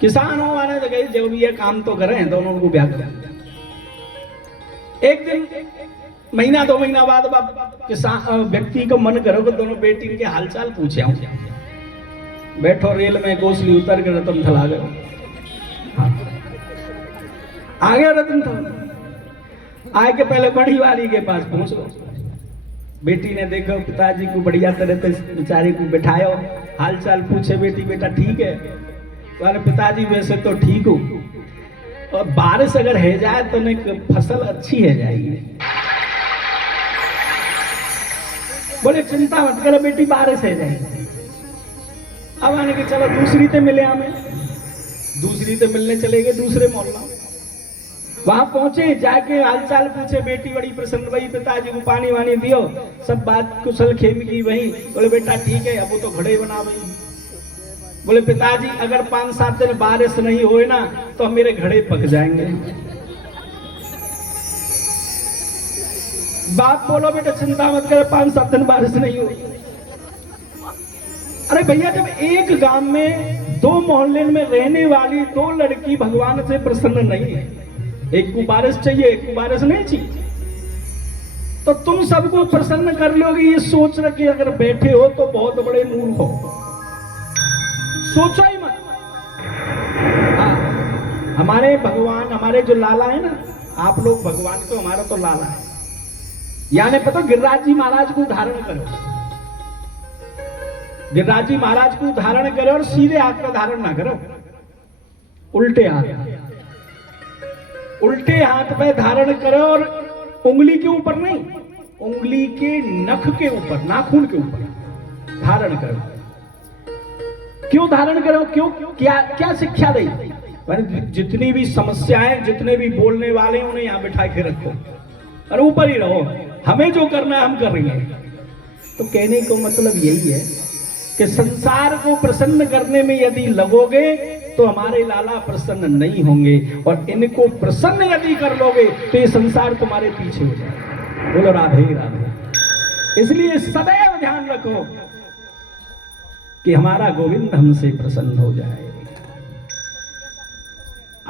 किसान हो वाले तो गई, जो भी ये काम तो करें, दोनों उनको ब्याह करें। एक दिन महीना 2 महीना बाद किसान व्यक्ति को मन करो कि दोनों बेटी के हालचाल पूछे आऊं। बैठो रेल में, कोसली उतर के रतनथल आ गए। आ गया रतनथल, आए के पहले बड़ी वाली के पास पहुंचो। बेटी ने देखो पिताजी को बढ़िया तरह से बेचारी को बिठायो, हालचाल पूछे, बेटी बेटा ठीक है? तो पिताजी वैसे तो ठीक हूँ, और बारिश अगर है जाए तो नहीं फसल अच्छी है जाएगी। बोले चिंता मत करो बेटी, बारिश है जाएगी। अब आने के चलो दूसरी ते मिले, हमें दूसरी ते मिलने चले गए दूसरे मोहल्ला। वहां पहुंचे, जाके हालचाल पूछे, बेटी बड़ी प्रसन्न भई, पिताजी को पानी वानी दियो, सब बात कुशल खेम की वही। बोले बेटा ठीक है, अब वो तो घड़े बना वही। बोले पिताजी अगर 5-7 दिन बारिश नहीं होए ना तो मेरे घड़े पक जाएंगे। बाप बोलो बेटा चिंता मत कर, 5-7 दिन बारिश नहीं हो। अरे भैया, जब एक गांव में 2 मोहल्ले में रहने वाली 2 लड़की भगवान से प्रसन्न नहीं है, एक को बारिश चाहिए, एक को बारिश नहीं चाहिए, तो तुम सबको प्रसन्न कर लोगे ये सोच रखे अगर बैठे हो तो बहुत बड़े मूर्ख हो। सोचो ही मत। हमारे भगवान, हमारे जो लाला है ना, आप लोग भगवान को, हमारा तो लाला है। यानी पता, गिरिराज जी महाराज को धारण करो, गिरिराज जी महाराज को धारण करो, और सीधे हाथ का धारण ना करो, उल्टे हाथ, उल्टे हाथ पे धारण करो, और उंगली के ऊपर नहीं, उंगली के नख के ऊपर, नाखून के ऊपर धारण करो। क्यों धारण करो? क्यों? क्या शिक्षा दी? जितनी भी समस्याएं, जितने भी बोलने वाले उन्हें यहाँ बिठा के रखो और ऊपर ही रहो, हमें जो करना है हम करेंगे। तो कहने को मतलब यही है कि संसार को प्रसन्न करने में यदि लगोगे तो हमारे लाला प्रसन्न नहीं होंगे, और इनको प्रसन्न यदि कर लोगे तो ये संसार तुम्हारे पीछे हो जाएगा। बोलो राधे राधे। इसलिए सदैव ध्यान रखो कि हमारा गोविंद हमसे प्रसन्न हो जाए।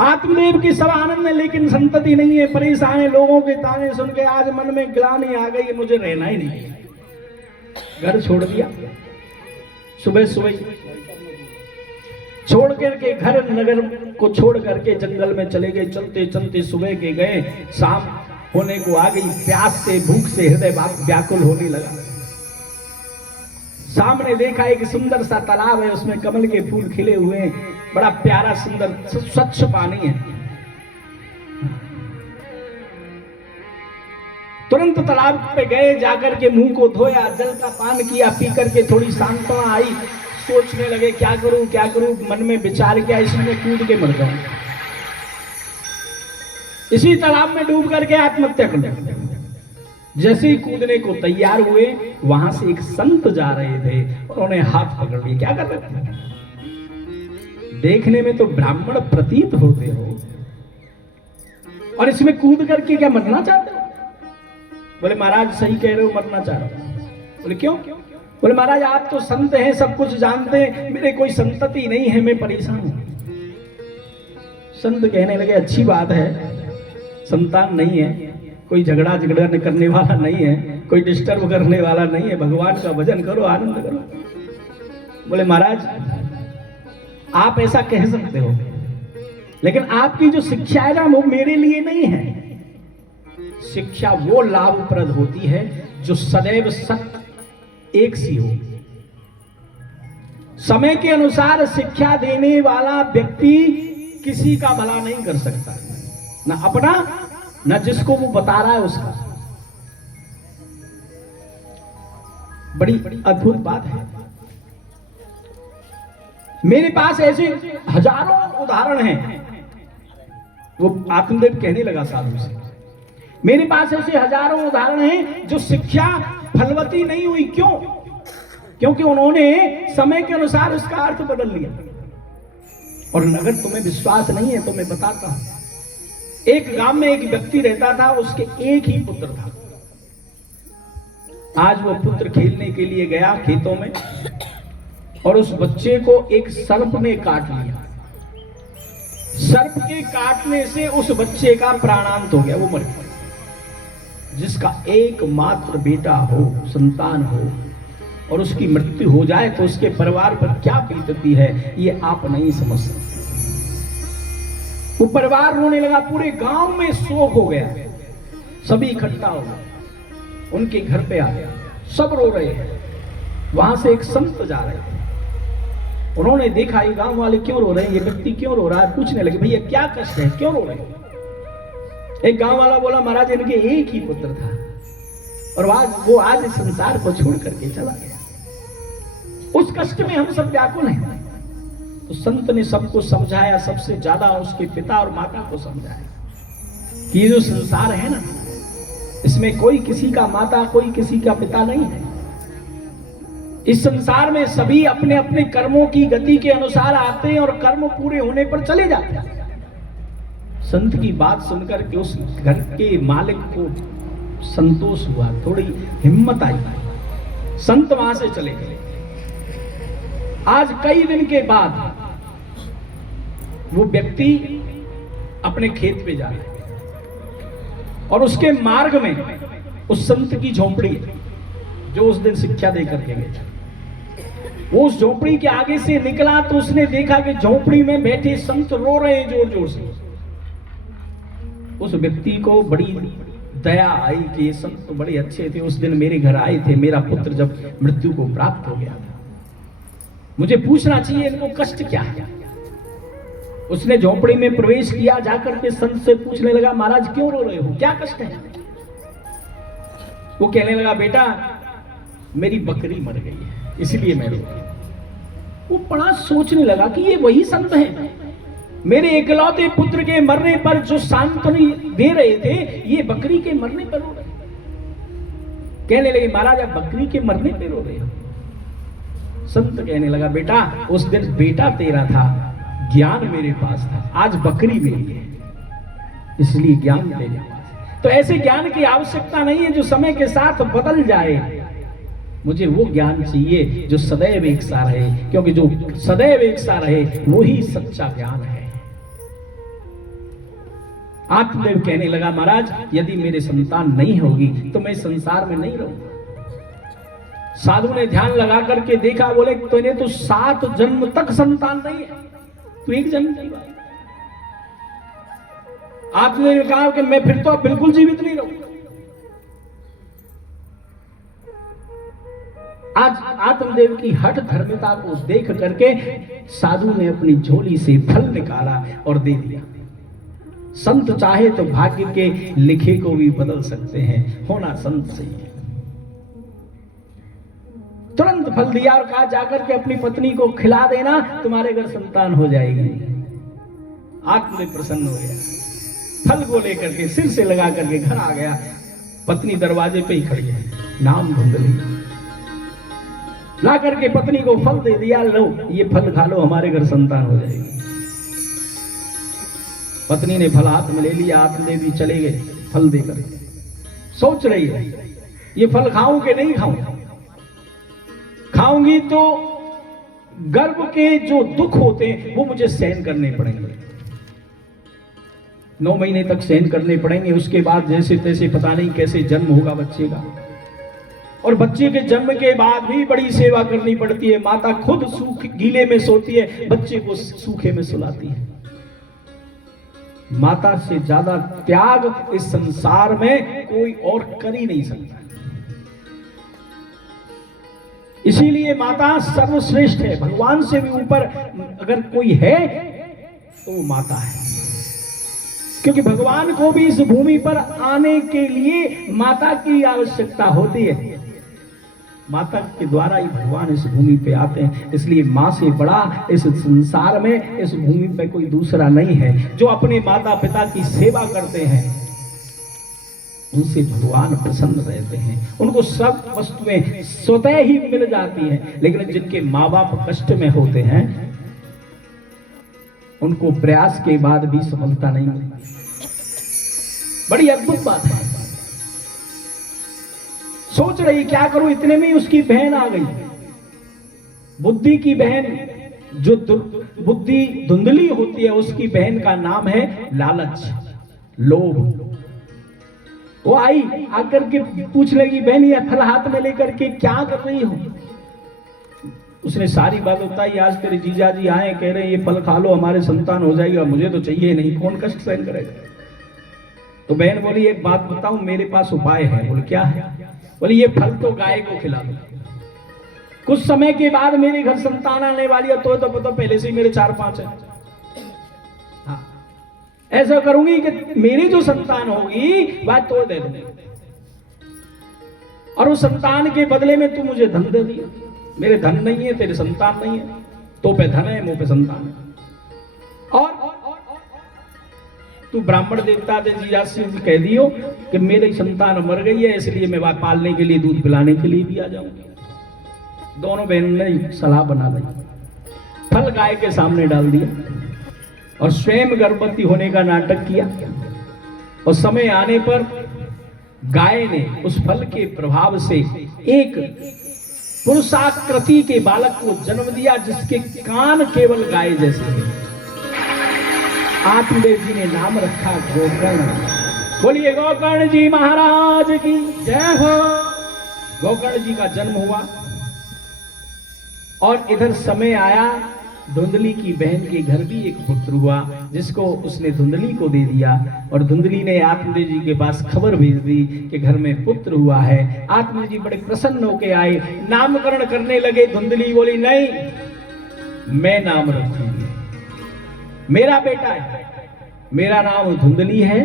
आत्मदेव की सब आनंद है, लेकिन संतति नहीं है, परेशान है। लोगों के ताने सुन के आज मन में ग्लानि आ गई, मुझे रहना ही नहीं, घर छोड़ दिया। सुबह सुबह छोड़ करके, घर नगर को छोड़ करके जंगल में चले गए। चलते चलते सुबह के गए, शाम होने को आ गई। प्यास से, भूख से हृदय व्याकुल होने लगा। सामने देखा एक सुंदर सा तालाब है, उसमें कमल के फूल खिले हुए हैं, बड़ा प्यारा सुंदर स्वच्छ पानी है। तुरंत तालाब पे गए, जाकर के मुंह को धोया, जल का पान किया, पी करके थोड़ी सांत्वना आई। सोचने लगे क्या करूं क्या करूं, मन में विचार किया इसमें कूद के मर जाऊं, इसी तालाब में डूब करके आत्महत्या कर लूं। जैसे ही कूदने को तैयार हुए, वहां से एक संत जा रहे थे, उन्होंने हाथ पकड़ लिया। क्या कर रहे थे? देखने में तो ब्राह्मण प्रतीत होते हो, और इसमें कूद करके क्या मरना चाहते हो? बोले महाराज सही कह रहे हो, मरना चाह रहा हूं। बोले क्यों? बोले महाराज आप तो संत हैं, सब कुछ जानते हैं, मेरे कोई संतति नहीं है, मैं परेशान हूं। संत कहने लगे अच्छी बात है, संतान नहीं है, कोई झगड़ा करने वाला नहीं है, कोई डिस्टर्ब करने वाला नहीं है, भगवान का भजन करो, आनंद करो। बोले महाराज आप ऐसा कह सकते हो, लेकिन आपकी जो शिक्षा है ना वो मेरे लिए नहीं है। शिक्षा वो लाभप्रद होती है जो सदैव सत्य एक सी हो। समय के अनुसार शिक्षा देने वाला व्यक्ति किसी का भला नहीं कर सकता, ना अपना ना जिसको वो बता रहा है उसका। बड़ी अद्भुत बात है। मेरे पास ऐसे हजारों उदाहरण हैं। वो आत्मदेव कहने लगा साधु से, मेरे पास ऐसे हजारों उदाहरण हैं जो शिक्षा फलवती नहीं हुई। क्यों? क्योंकि उन्होंने समय के अनुसार उसका अर्थ बदल लिया। और अगर तुम्हें विश्वास नहीं है तो मैं बताता हूं। एक गांव में एक व्यक्ति रहता था, उसके एक ही पुत्र था। आज वो पुत्र खेलने के लिए गया खेतों में और उस बच्चे को एक सर्प ने काट लिया। सर्प के काटने से उस बच्चे का प्राणांत हो गया, वो मर गया। जिसका एकमात्र बेटा हो, संतान हो, और उसकी मृत्यु हो जाए तो उसके परिवार पर क्या बीतती है ये आप नहीं समझ सकते। वो परिवार रोने लगा, पूरे गांव में शोक हो गया, सभी इकट्ठा हो गए, उनके घर पे आ गया, सब रो रहे हैं। वहां से एक संत जा रहे थे, उन्होंने देखा ये गांव वाले क्यों रो रहे हैं, ये व्यक्ति क्यों रो रहा है, पूछने लगे भैया क्या कष्ट है, क्यों रो रहे हैं। एक गांव वाला बोला महाराज इनके एक ही पुत्र था और वो आज इस संसार को छोड़ करके चला गया। उस कष्ट में हम सब व्याकुल हैं। तो संत ने सबको समझाया, सबसे ज्यादा उसके पिता और माता को समझाया कि ये जो संसार है ना, इसमें कोई किसी का माता, कोई किसी का पिता नहीं है। इस संसार में सभी अपने अपने कर्मों की गति के अनुसार आते हैं और कर्म पूरे होने पर चले जाते हैं। संत की बात सुनकर के उस घर के मालिक को संतोष हुआ, थोड़ी हिम्मत आई, संत वहां से चले गए। आज कई दिन के बाद वो व्यक्ति अपने खेत पे जा रहा है और उसके मार्ग में उस संत की झोपड़ी जो उस दिन शिक्षा देकर के गए, वो उस झोपड़ी के आगे से निकला तो उसने देखा कि झोपड़ी में बैठे संत रो रहे हैं जोर जोर से। उस व्यक्ति को बड़ी दया आई कि ये संत तो बड़े अच्छे थे, उस दिन मेरे घर आए थे, मेरा पुत्र जब मृत्यु को प्राप्त हो गया था, मुझे पूछना चाहिए इनको कष्ट क्या है। उसने झोपड़ी में प्रवेश किया, जाकर के संत से पूछने लगा महाराज क्यों रो रहे हो, क्या कष्ट है। वो कहने लगा बेटा मेरी बकरी मर गई है इसलिए मैं रो रहा हूं। वो बड़ा सोचने लगा कि ये वही संत है, मेरे इकलौते पुत्र के मरने पर जो सांत्वना दे रहे थे, ये बकरी के मरने पर रो रहे। कहने लगे महाराज आप बकरी के मरने पर रो रहे हो। संत कहने लगा बेटा उस दिन बेटा तेरा था, ज्ञान मेरे पास था, आज बकरी मेरी है इसलिए ज्ञान मेरे पास है। तो ऐसे ज्ञान की आवश्यकता नहीं है जो समय के साथ बदल जाए। मुझे वो ज्ञान चाहिए जो सदैव एक सा रहे, क्योंकि जो सदैव एक सा रहे वो ही सच्चा ज्ञान है। आत्मदेव कहने लगा महाराज यदि मेरे संतान नहीं होगी तो मैं संसार में नहीं रहूंगा। साधु ने ध्यान लगा करके देखा, बोले तो इन्हें तो 7 जन्म तक संतान नहीं है, तो एक जन्म की बात। आपने कहा कि मैं फिर तो बिल्कुल जीवित नहीं रहूंगा। आज आत्मदेव की हठ धर्मिता को देख करके साधु ने अपनी झोली से फल निकाला और दे दिया। संत चाहे तो भाग्य के लिखे को भी बदल सकते हैं, होना संत सही है। तुरंत फल दिया और कहा जाकर के अपनी पत्नी को खिला देना, तुम्हारे घर संतान हो जाएगी। आत्मदेव प्रसन्न हो गया, फल को लेकर के सिर से लगा करके घर आ गया। पत्नी दरवाजे पे ही खड़ी है, नाम धुंधली, ला करके पत्नी को फल दे दिया, लो ये फल खा लो, हमारे घर संतान हो जाएगी। पत्नी ने फल हाथ में ले लिया, आत्मदेव भी चले गए फल देकर। सोच रही है ये फल खाऊं कि नहीं खाऊं, खाऊंगी तो गर्भ के जो दुख होते हैं वो मुझे सहन करने पड़ेंगे, 9 महीने तक सहन करने पड़ेंगे। उसके बाद जैसे तैसे पता नहीं कैसे जन्म होगा बच्चे का, और बच्चे के जन्म के बाद भी बड़ी सेवा करनी पड़ती है। माता खुद गीले में सोती है, बच्चे को सूखे में सुलाती है। माता से ज्यादा त्याग इस संसार में कोई और कर ही नहीं सकता। इसीलिए माता सर्वश्रेष्ठ है। भगवान से भी ऊपर अगर कोई है तो वो माता है, क्योंकि भगवान को भी इस भूमि पर आने के लिए माता की आवश्यकता होती है। माता के द्वारा ही भगवान इस भूमि पे आते हैं। इसलिए माँ से बड़ा इस संसार में, इस भूमि पे कोई दूसरा नहीं है। जो अपने माता पिता की सेवा करते हैं उनसे भगवान प्रसन्न रहते हैं। उनको सब वस्तुएं स्वतः ही मिल जाती हैं। लेकिन जिनके माँ बाप कष्ट में होते हैं उनको प्रयास के बाद भी सफलता नहीं मिलती। बड़ी अद्भुत बात है। सोच रही क्या करूं, इतने में ही उसकी बहन आ गई, बुद्धि की बहन। जो बुद्धि धुंधली होती है उसकी बहन का नाम है लालच, लोभ। वो आई, आकर के पूछ लगी, बहन ये फल हाथ में लेकर के क्या कर रही हो? उसने सारी बात बताई। आज तेरे जीजा जी आए, कह रहे ये फल खा लो, हमारे संतान हो जाएगा, मुझे तो चाहिए नहीं, कौन कष्ट सहन करेगा। तो बहन बोली एक बात बताऊं, मेरे पास उपाय है। बोले क्या है? बोली ये फल तो गाय को खिला दो, कुछ समय के बाद मेरे घर संतान आने वाली है। तो पता पहले से ही मेरे 4-5 है। हाँ, ऐसा करूंगी कि मेरी जो संतान होगी वह तोड़ दे दूंगी, और उस संतान के बदले में तू मुझे धन दे दिया। मेरे धन नहीं है, तेरे संतान नहीं है, तो पे धन है, मुंह पे संतान है। और तू ब्राह्मण देवता दे जीजा से कह दियो कि मेरी संतान मर गई है, इसलिए मैं पालने के लिए, दूध पिलाने के लिए भी आ जाऊंगी। दोनों बहनों ने सलाह बना ली, फल गाय के सामने डाल दिया और स्वयं गर्भवती होने का नाटक किया। और समय आने पर गाय ने उस फल के प्रभाव से एक पुरुषाकृति के बालक को जन्म दिया, जिसके कान केवल गाय जैसे थे। आत्मदेव जी ने नाम रखा गोकर्ण। बोलिए गोकर्ण जी महाराज की जय हो। गोकर्ण जी का जन्म हुआ और इधर समय आया, धुंधली की बहन के घर भी एक पुत्र हुआ, जिसको उसने धुंधली को दे दिया। और धुंधली ने आत्मदेव जी के पास खबर भेज दी कि घर में पुत्र हुआ है। आत्मदेव जी बड़े प्रसन्न होके आए, नामकरण करने लगे। धुंधली बोली नहीं, मैं नाम रखूंगी, मेरा बेटा है, मेरा नाम धुंधली है,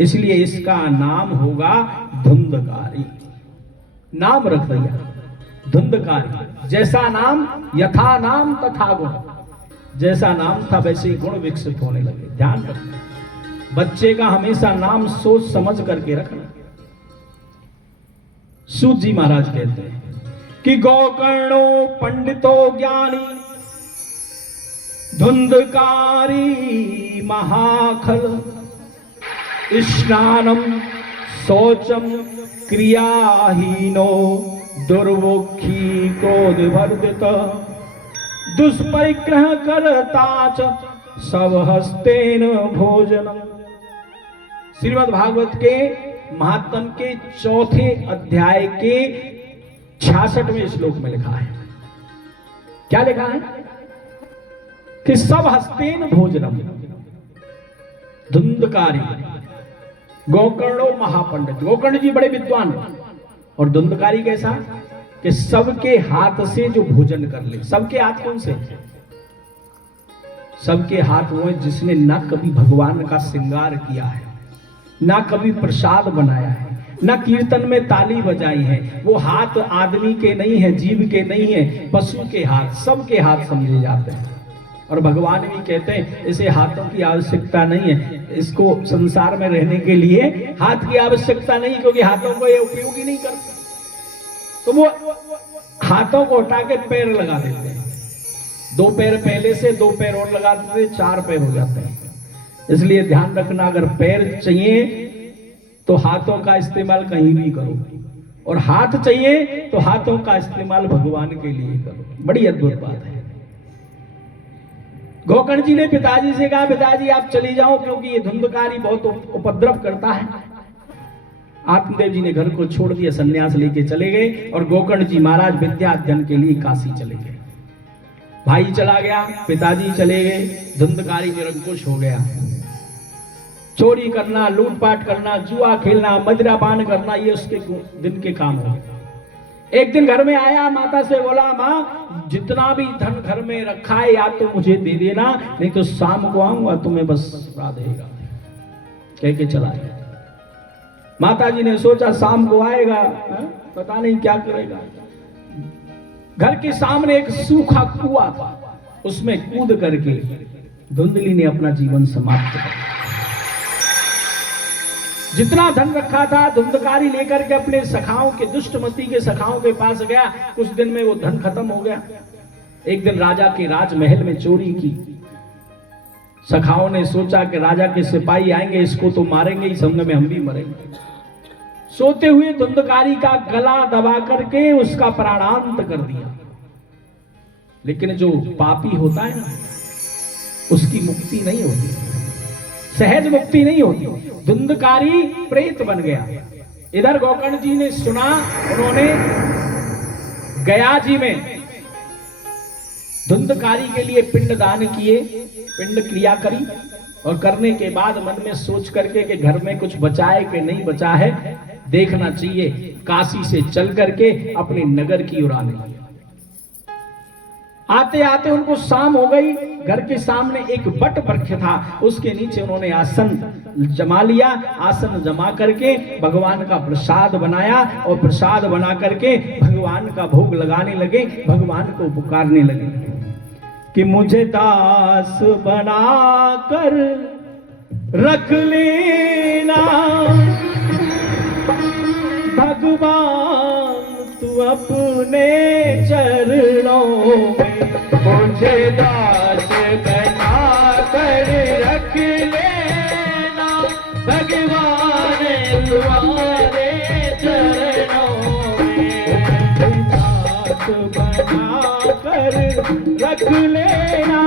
इसलिए इसका नाम होगा धुंधकारी। नाम रख दिया धुंधकारी। जैसा नाम यथा नाम तथा गुण, जैसा नाम था वैसे ही गुण विकसित होने लगे। ध्यान रखना, बच्चे का हमेशा नाम सोच समझ करके रखना। सूत जी महाराज कहते हैं कि गोकर्णो पंडितो ज्ञानी धुंधकारी महाखल स्नानम शौचम क्रियाहीनो दुर्मुखी क्रोध वर्धित दुष्परिग्रह करता च सब हस्तेन भोजनम। श्रीमद् भागवत के महात्म के 4थे अध्याय के 66वें श्लोक में लिखा है। क्या लिखा है? कि सब हस्तेन भोजनम। धुंधकारी गोकर्णो महापंडित। गोकर्ण जी बड़े विद्वान, और धुंधकारी कैसा कि सबके हाथ से जो भोजन कर ले। सबके हाथ कौन से? सबके हाथ वो जिसने ना कभी भगवान का श्रृंगार किया है, ना कभी प्रसाद बनाया है, ना कीर्तन में ताली बजाई है। वो हाथ आदमी के नहीं है, जीव के नहीं है, पशु के हाथ, सबके हाथ समझे जाते हैं। और भगवान भी कहते हैं इसे हाथों की आवश्यकता नहीं है, इसको संसार में रहने के लिए हाथ की आवश्यकता नहीं, क्योंकि हाथों को ये उपयोगी नहीं करते। तो वो हाथों को हटा के पैर लगा देते हैं। 2 पैर पहले से 2 पैर और लगा देते, 4 पैर हो जाते हैं। इसलिए ध्यान रखना, अगर पैर चाहिए तो हाथों का इस्तेमाल कहीं भी करो, और हाथ चाहिए तो हाथों का इस्तेमाल भगवान के लिए करो। बड़ी अद्भुत बात है। गोकर्ण जी ने पिताजी से कहा, पिताजी आप चली जाओ, क्योंकि ये धुंधकारी बहुत उपद्रव करता है। आत्मदेव जी ने घर को छोड़ दिया, सन्यास लेके चले गए, और गोकर्ण जी महाराज विद्या अध्ययन के लिए काशी चले गए। भाई चला गया, पिताजी चले गए, धुंधकारी निरंकुश हो गया। चोरी करना, लूटपाट करना, जुआ खेलना, मदिरापान करना, ये उसके दिन के काम हो। एक दिन घर में आया, माता से बोला, माँ जितना भी धन घर में रखा है या तो मुझे दे देना, नहीं तो शाम को आऊंगा तुम्हें बस सुला देगा, कह के चला गया। माता जी ने सोचा शाम को आएगा, पता नहीं क्या करेगा। घर के सामने एक सूखा कुआं था, उसमें कूद करके धुंधली ने अपना जीवन समाप्त कर दिया। जितना धन रखा था धुंधकारी लेकर के अपने सखाओं के, दुष्टमती के सखाओं के पास गया। कुछ दिन में वो धन खत्म हो गया। एक दिन राजा के राजमहल में चोरी की। सखाओं ने सोचा कि राजा के सिपाही आएंगे, इसको तो मारेंगे ही, संग में हम भी मरेंगे। सोते हुए धुंधकारी का गला दबा करके उसका प्राणांत कर दिया। लेकिन जो पापी होता है ना, उसकी मुक्ति नहीं होती, सहज मुक्ति नहीं होती। धुंधकारी प्रेत बन गया। इधर गोकर्ण जी ने सुना, उन्होंने गया जी में धुंधकारी के लिए पिंड दान किए, पिंड क्रिया करी, और करने के बाद मन में सोच करके कि घर में कुछ बचा है कि नहीं बचा है देखना चाहिए, काशी से चल करके अपने नगर की ओर आने लगे। आते आते उनको शाम हो गई। घर के सामने एक बट वृक्ष था, उसके नीचे उन्होंने आसन जमा लिया। आसन जमा करके भगवान का प्रसाद बनाया और प्रसाद बना करके भगवान का भोग लगाने लगे। भगवान को पुकारने लगे कि मुझे दास बना कर रख लेना भगवान, तू अपने चरणों में मुझे दास बना कर रख लेना भगवान, तुम्हारे चरणों में। दास बना कर रख लेना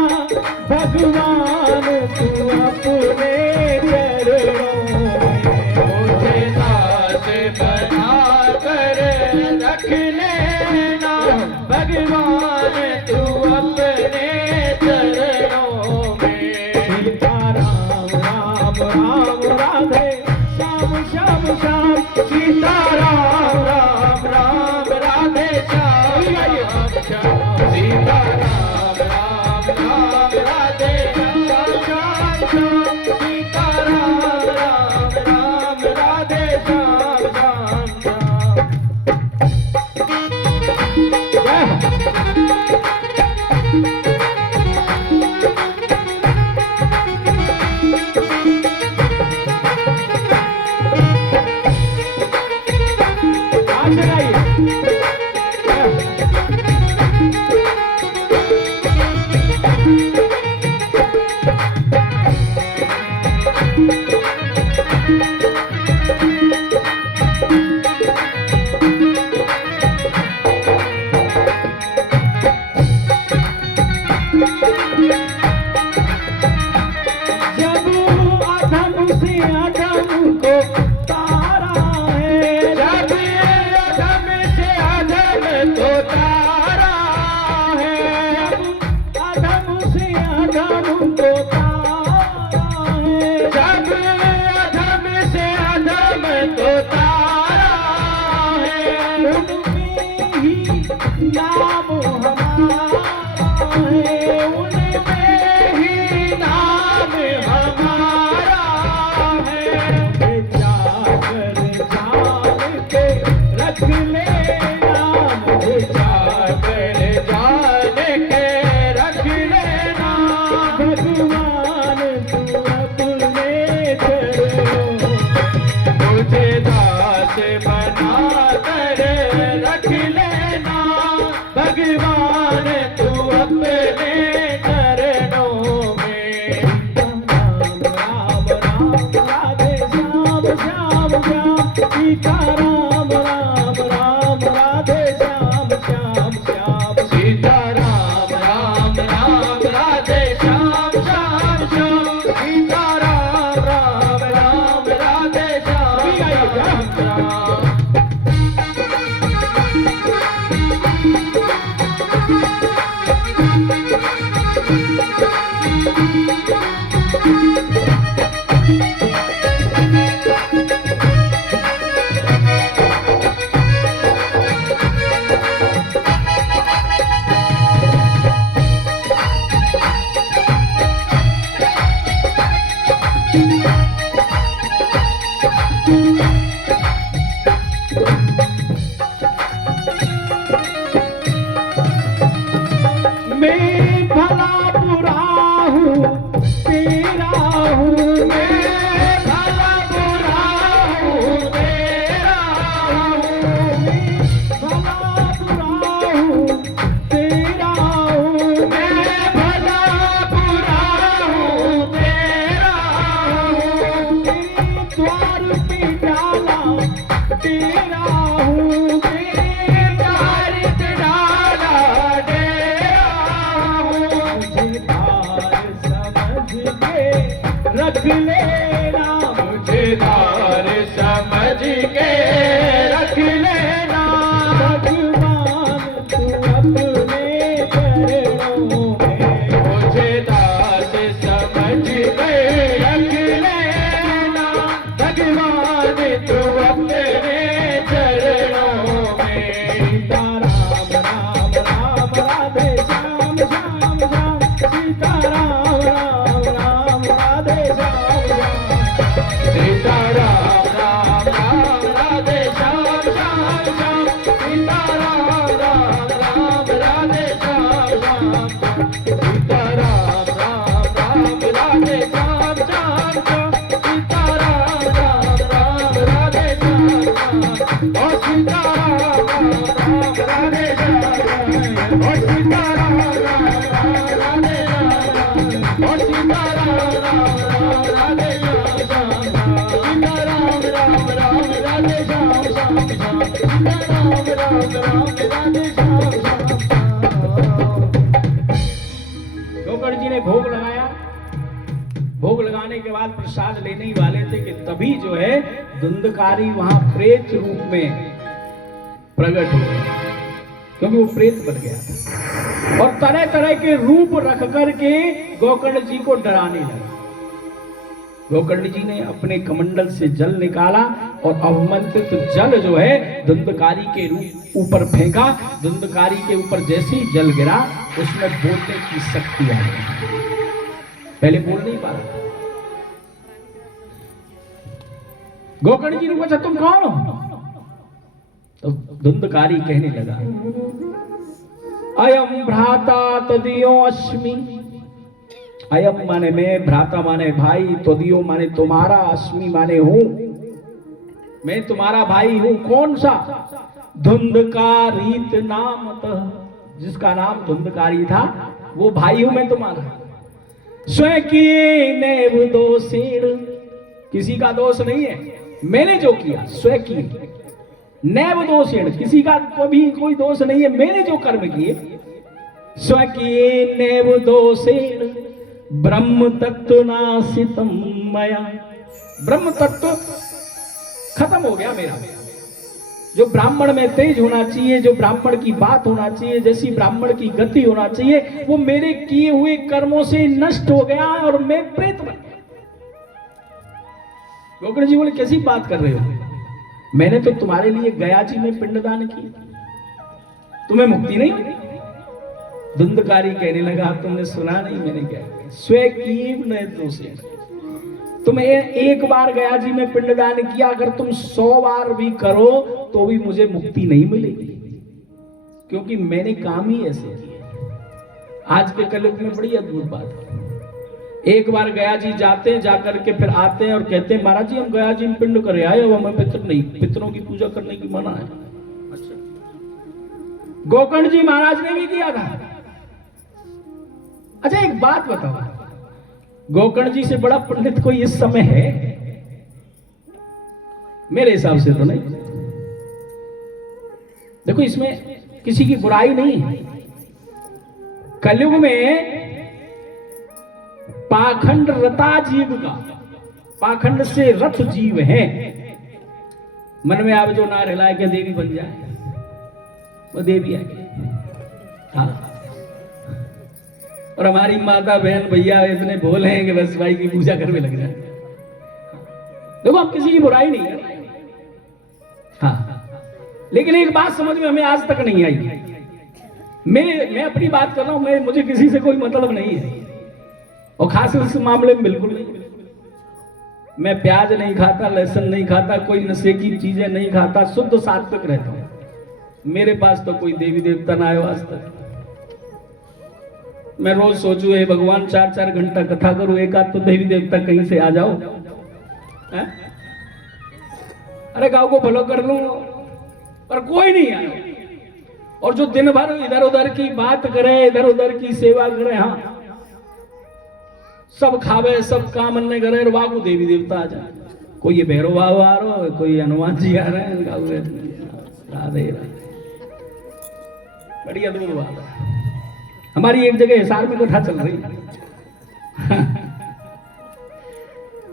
भगवान, तू अपने चरणों में। मुझे दास बना कर रख लेना भगवान, तू अपने चरणों में। सीता राम राम राम राधे श्याम श्याम श्याम, सीता राम राम राम राधे श्याम श्याम, सीता राम राम राम राधे श्याम श्याम श्याम, सीता राम राम राम राधे श्याम श्याम श्याम। तेरा हूँ तारित डाला डेरा हूँ मुझे तार समझ के रख लेना मुझे तार समझ के रख लेना भगवान तू अपने चरणों में मुझे दास समझ के रख लेना भगवान तू अपने चरणों में सीता राम राम राम राधे श्याम श्याम श्याम सीता राम राम राम राधे श्याम श्याम सीता राम राम राम राधे श्याम श्याम श्याम सीता राम राम राम राधे श्याम श्याम सीता राम राम राम राधे श्याम श्याम श्याम सीता राम राम राम राधे श्याम श्याम ओ सीता राम राम राधे श्याम श्याम ओ सीता राम राम राधे श्याम ओ सीता राम राधे श्याम श्याम सीता राम राम राधे श्याम श्याम सीता राम राधे श्याम श्याम। गोकर्ण जी ने भोग लगाया। भोग लगाने के बाद प्रसाद लेने ही वाले थे कि तभी जो है धुंधकारी वहां प्रेत रूप में प्रकट हो गया, क्योंकि वो प्रेत बन गया था और तरह तरह के रूप रख करके गोकर्ण जी को डराने लगा। गोकर्ण जी ने अपने कमंडल से जल निकाला और अवमंत्रित जल जो है धुंधकारी के रूप ऊपर फेंका। धुंधकारी के ऊपर जैसे ही जल गिरा उसमें बोलने की शक्ति आ गई। पहले बोल नहीं पा रहा। गोकर्ण जी ने पूछा तुम कौन हो? तो धुंधकारी कहने लगा अयम भ्राता तदियो अस्मि। अयम माने मैं, भ्राता माने भाई, तदियो माने तुम्हारा, अस्मि माने हूं, मैं तुम्हारा भाई हूं। कौन सा? धुंधकारीत नामतः, जिसका नाम धुंधकारी था वो भाई हूं मैं तुम्हारा। स्वयं किए नैव दोषेण, किसी का दोष नहीं है, मैंने जो किया स्वयं किए। नैव दोषेण, किसी का कभी कोई दोष नहीं है, मैंने जो कर्म किए। स्वयं किए नैव दोषेण ब्रह्म तत्व नाशितम मया। ब्रह्म तत्व खत्म हो गया मेरा। जो ब्राह्मण में तेज होना चाहिए, जो ब्राह्मण की बात होना चाहिए, जैसी ब्राह्मण की गति होना चाहिए, वो मेरे किए हुए कर्मों से नष्ट हो गया और मैं प्रेत बन गया। गोकर्ण जी बोले कैसी बात कर रहे हो? मैंने तो तुम्हारे लिए गया जी में पिंडदान की, तुम्हें मुक्ति नहीं हुई? धुंधकारी कहने लगा तुमने सुना नहीं मैंने क्या किया? स्वकीय न दोषेण, तुम्हें एक बार गया जी में पिंडदान किया, अगर तुम 100 बार भी करो तो भी मुझे मुक्ति नहीं मिलेगी, क्योंकि मैंने काम ही ऐसे किया। आज के कलयुग में बड़ी अद्भुत बात है। एक बार गया जी जाते हैं, जाकर के फिर आते हैं और कहते हैं महाराज जी हम गया जी में पिंड करे आए, हमें पितर नहीं, पितरों की पूजा करने की मना है। अच्छा, गोकर्ण जी महाराज ने भी किया था। अच्छा एक बात बताओ, गोकर्ण जी से बड़ा पंडित कोई इस समय है? मेरे हिसाब से तो नहीं। देखो इसमें किसी की बुराई नहीं है। कलयुग में पाखंड रता जीव का, पाखंड से रथ जीव है। मन में आप जो नार हिलाए के देवी बन जाए, वो देवी आएगी। हाँ, और हमारी माता बहन भैया इतने भोले हैं कि बस भाई की पूजा करने लग जाए। देखो अब किसी की बुराई नहीं है। हाँ, लेकिन एक बात समझ में हमें आज तक नहीं आई। मैं अपनी बात कर रहा हूं, मुझे किसी से कोई मतलब नहीं है, और खास इस मामले में बिल्कुल नहीं। मैं प्याज नहीं खाता, लहसुन नहीं खाता, कोई नशे की चीजें नहीं खाता, शुद्ध सात्विक रहता हूं। मेरे पास तो कोई देवी देवता ना आयो आज तक। मैं रोज सोचू हे भगवान 4-4 घंटा कथा करूं, एक आध तो देवी देवता कहीं से आ जाओ। है? अरे गांव को भलो कर लूं, पर कोई नहीं आया। और जो दिन भर इधर उधर की बात करे, इधर उधर की सेवा करे, हाँ सब खावे, सब काम अन्य करे, वागू देवी देवता आ जाए, कोई ये भैरव बाबा आ रहा है, कोई हनुमान जी आ रहे हैं, इनका हुए राधे राधे। बड़ी अद्भुत बात है। हमारी एक जगह हिसार में कथा चल रही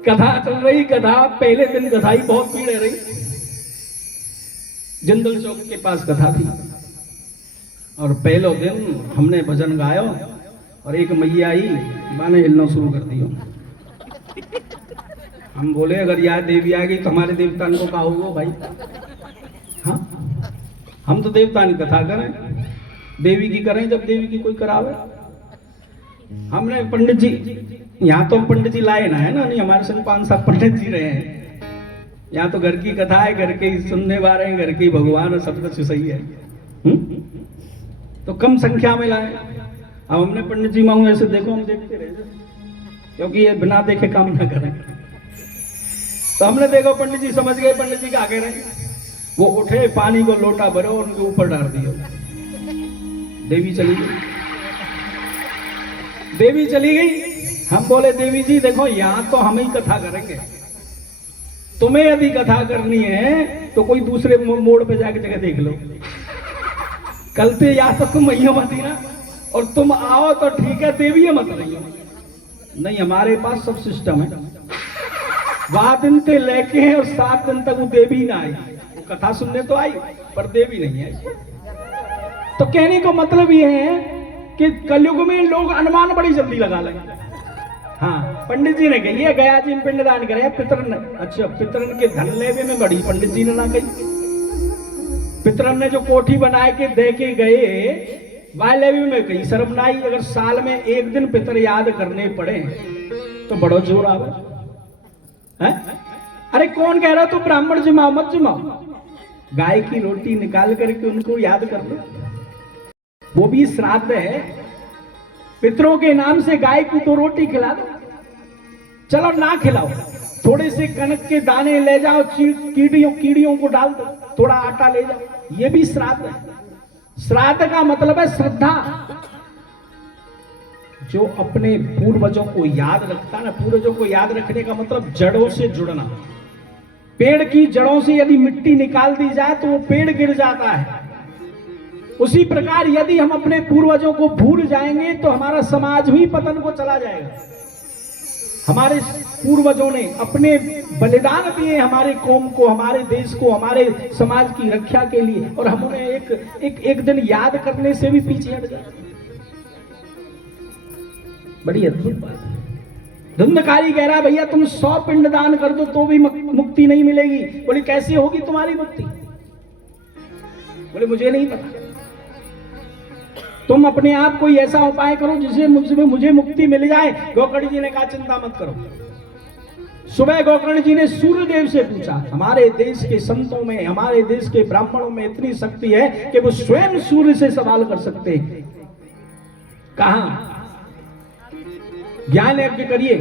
कथा चल रही, कथा पहले दिन कथा ही बहुत भीड़ रही। जिंदल चौक के पास कथा थी और पहले दिन हमने भजन गायो और एक मैया आई, माने हिलना शुरू कर दियो। हम बोले अगर यह देवी आ गई तो हमारे देवता को कहा होगा भाई। हाँ, हम तो देवता की कथा करें, देवी की करें जब देवी की कोई करावे। हमने पंडित जी, यहाँ तो हम पंडित जी लाए ना है ना, नहीं हमारे संग 5-7 पंडित जी रहे हैं। यहाँ तो घर की कथा है, घर के ही सुनने वाले हैं, घर के ही भगवान, सब कुछ सही है। तो कम संख्या में लाए। अब हमने पंडित जी मांगू ऐसे देखो, हम देखते रहे क्योंकि ये बिना देखे काम ना करें। तो हमने देखो पंडित जी समझ गए, पंडित जी क्या कह रहे हैं। वो उठे, पानी को लोटा भरो और उनके ऊपर डाल दिया। देवी चली गई, देवी चली गई। हम बोले देवी जी देखो यहां तो हम ही कथा करेंगे, तुम्हें यदि कथा करनी है तो कोई दूसरे मोड़ पे जाके जगह देख लो। कल से या तो तुम मैया मत ना, और तुम आओ तो ठीक है, देवी मत रही हो। नहीं, हमारे पास सब सिस्टम है। वह दिन से लेके हैं और 7 दिन तक वो देवी ना आई। वो कथा सुनने तो आई पर देवी नहीं आई। तो कहने को मतलब ये है कि कलयुग में लोग अनुमान बड़ी जल्दी लगा लेंगे। हाँ, पंडित जी ने कही है गया जी पिंडदान करे, पितरन, अच्छा पितरन के धन लेवे में बड़ी पंडित जी ने ना कही। पितरन ने जो कोठी बनाए के दे के गए वाले में कहीं शर्म ना आई। अगर साल में एक दिन पितर याद करने पड़े तो बड़ो जोर आवे है? अरे कौन कह रहा तू ब्राह्मण जिमाओ मत जिमाओ, गाय की रोटी निकाल करके उनको याद कर लो, वो भी श्राद्ध है। पितरों के नाम से गाय को तो रोटी खिला दो, चलो ना खिलाओ, थोड़े से कनक के दाने ले जाओ, कीड़ियों को डाल दो, थोड़ा आटा ले जाओ, ये भी श्राद्ध है। श्राद्ध का मतलब है श्रद्धा। जो अपने पूर्वजों को याद रखता है ना, पूर्वजों को याद रखने का मतलब जड़ों से जुड़ना। पेड़ की जड़ों से यदि मिट्टी निकाल दी जाए तो वो पेड़ गिर जाता है। उसी प्रकार यदि हम अपने पूर्वजों को भूल जाएंगे तो हमारा समाज भी पतन को चला जाएगा। हमारे पूर्वजों ने अपने बलिदान दिए हमारे कौम को, हमारे देश को, हमारे समाज की रक्षा के लिए, और हम उन्हें एक दिन याद करने से भी पीछे हट गए। बड़ी अद्भुत बात है। धुंधकारी कह रहा है भैया तुम 100 पिंड दान कर दो तो भी मुक्ति नहीं मिलेगी। बोले कैसे होगी तुम्हारी मुक्ति? बोले मुझे नहीं पता, तुम अपने आप कोई ऐसा उपाय करो जिससे मुझे मुक्ति मिल जाए। गोकर्ण जी ने कहा चिंता मत करो। सुबह गोकर्ण जी ने सूर्यदेव से पूछा, हमारे देश के संतों में, हमारे देश के ब्राह्मणों में इतनी शक्ति है कि वो स्वयं सूर्य से सवाल कर सकते हैं। कहा ज्ञान यज्ञ करिए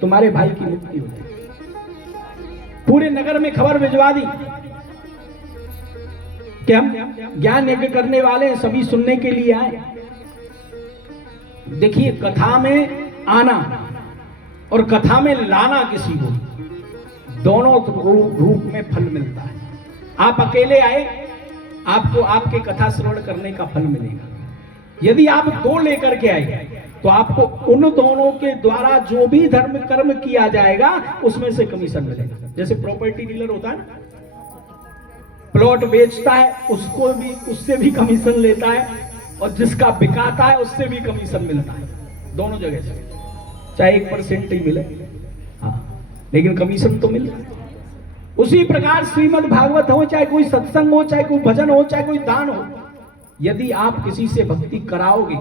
तुम्हारे भाई की मुक्ति होगी। पूरे नगर में खबर भिजवा दी कि हम ज्ञान यज्ञ करने वाले हैं, सभी सुनने के लिए आए। देखिए कथा में आना और कथा में लाना किसी को, दोनों रूप में फल मिलता है। आप अकेले आए, आपको आपके कथा श्रवण करने का फल मिलेगा। यदि आप 2 लेकर के आए तो आपको उन दोनों के द्वारा जो भी धर्म कर्म किया जाएगा उसमें से कमीशन मिलेगा। जैसे प्रॉपर्टी डीलर होता है ना, प्लॉट बेचता है उसको भी, उससे भी कमीशन लेता है, और जिसका बिकाता है उससे भी कमीशन मिलता है। दोनों जगह से चाहे 1% ही मिले, हाँ, लेकिन कमीशन तो मिले। उसी प्रकार श्रीमद् भागवत हो, चाहे कोई सत्संग हो, चाहे कोई भजन हो, चाहे कोई दान हो, यदि आप किसी से भक्ति कराओगे,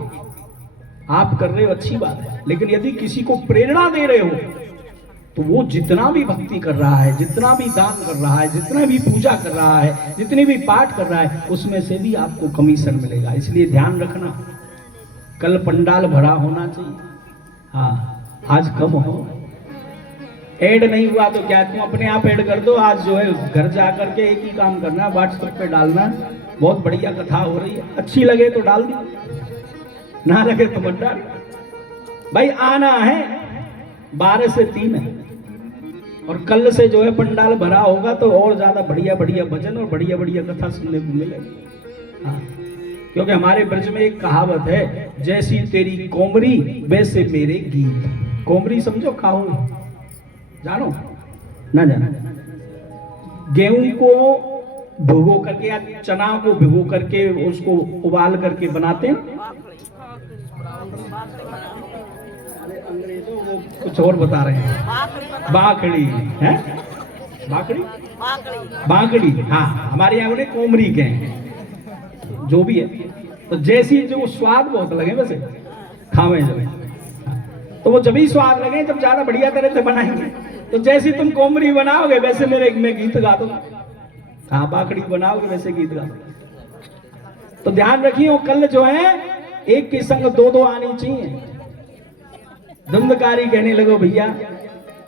आप कर रहे हो अच्छी बात है, लेकिन यदि किसी को प्रेरणा दे रहे हो तो वो जितना भी भक्ति कर रहा है, जितना भी दान कर रहा है, जितना भी पूजा कर रहा है, जितनी भी पाठ कर रहा है, उसमें से भी आपको कमीशन मिलेगा। इसलिए ध्यान रखना, कल पंडाल भरा होना चाहिए। हाँ, आज कम हो, ऐड नहीं हुआ तो क्या, तुम अपने आप ऐड कर दो। आज जो है घर जाकर के एक ही काम करना, व्हाट्सएप पे डालना, बहुत बढ़िया कथा हो रही है, अच्छी लगे तो डाल दी, ना लगे तो मत डाल। भाई आना है, 12 से 3 है, और कल से जो है पंडाल भरा होगा तो और ज्यादा बढ़िया बढ़िया भजन और बढ़िया बढ़िया कथा सुनने को मिलेगी। हाँ, क्योंकि हमारे ब्रज में एक कहावत है, जैसी तेरी कोमरी वैसे मेरे गीत। कोमरी समझो, खाओ, जानो ना जानो? गेहूं को भिगो करके या चना को भिगो करके उसको उबाल करके बनाते हैं। अंग्रेजों वो कुछ और बता रहे हैं, बाकड़ी है, बाकड़ी बाकड़ी, हाँ हमारे यहाँ उन्हें कोमरी कहें, जो भी है। तो जैसी जो स्वाद बहुत लगे वैसे खावे जब, तो वो जब ही स्वाद लगे जब ज्यादा बढ़िया तरह से बनाएंगे। तो जैसी तुम कोमरी बनाओगे वैसे मेरे मैं गीत गा दूंगा। हाँ, बाकड़ी बनाओगे वैसे गीत गा दूंगा। तो ध्यान रखिए, कल जो है एक के संग दो दो आनी चाहिए। धुंधकारी कहने लगो भैया,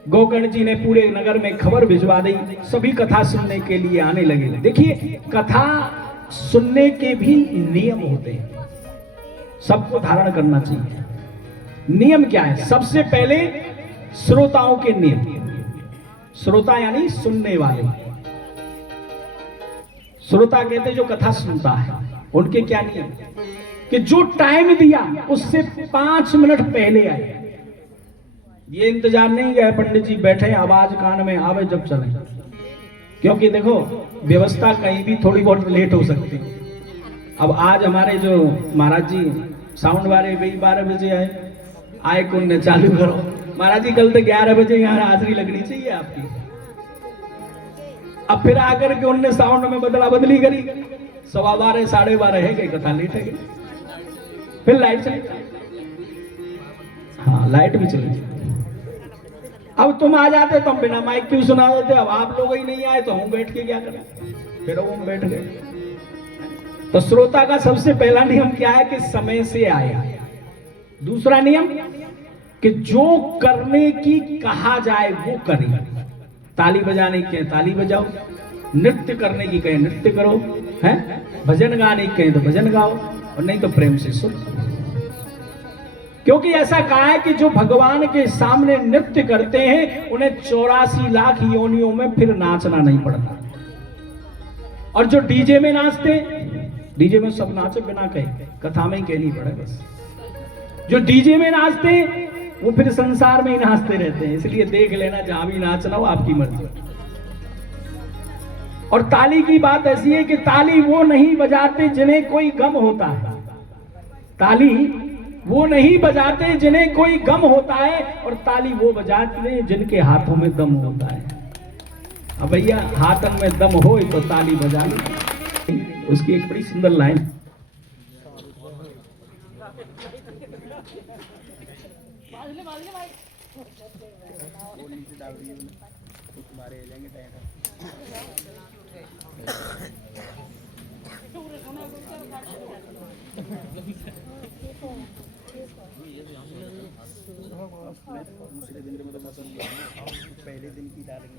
गोकर्ण जी ने पूरे नगर में खबर भिजवा दी, सभी कथा सुनने के लिए आने लगे। देखिए, कथा सुनने के भी नियम होते हैं, सबको धारण करना चाहिए। नियम क्या है? सबसे पहले श्रोताओं के नियम। श्रोता यानी सुनने वाले। श्रोता कहते जो कथा सुनता है, उनके क्या नियम? कि जो टाइम दिया उससे 5 मिनट पहले आए। ये इंतजार नहीं है पंडित जी बैठे आवाज कान में आवे जब चले, क्योंकि देखो व्यवस्था कहीं भी थोड़ी बहुत लेट हो सकती है। अब आज हमारे जो महाराज जी साउंड वाले भाई 12 बजे आए कौन ने चालू करो। महाराज जी कल तो 11 बजे यहाँ हाजिरी लगनी चाहिए आपकी। अब फिर आकर के उनने साउंड में बदला बदली करी, 12:15 12:30 है गई, कथा लेट है गई। फिर लाइट चली, हाँ लाइट भी चली। अब तुम आ जाते तो हम बिना माइक क्यों सुना देते? अब आप लोग ही नहीं आए तो हम बैठ के क्या करें? फिर वो बैठ गए। तो श्रोता का सबसे पहला नियम क्या है? कि समय से आया। दूसरा नियम कि जो करने की कहा जाए वो करें। ताली बजाने की कहे ताली बजाओ, नृत्य करने की कहे नृत्य करो, है भजन गाने की कहे तो भजन गाओ, और नहीं तो प्रेम से सुनो। क्योंकि ऐसा कहा है कि जो भगवान के सामने नृत्य करते हैं उन्हें 84 लाख योनियों में फिर नाचना नहीं पड़ता। और जो डीजे में नाचते, डीजे में सब नाचे बिना कहे, कथा में ही कहनी पड़े बस। जो डीजे में नाचते वो फिर संसार में ही नाचते रहते हैं। इसलिए देख लेना, जहां भी नाचना हो आपकी मर्जी। और ताली की बात ऐसी है कि ताली वो नहीं बजाते जिन्हें कोई गम होता है। ताली वो नहीं बजाते जिन्हें कोई गम होता है, और ताली वो बजाते हैं जिनके हाथों में दम होता है। अब भैया हाथों में दम हो तो ताली बजा ली। उसकी एक बड़ी सुंदर लाइन, पहले दिन की डालेंगे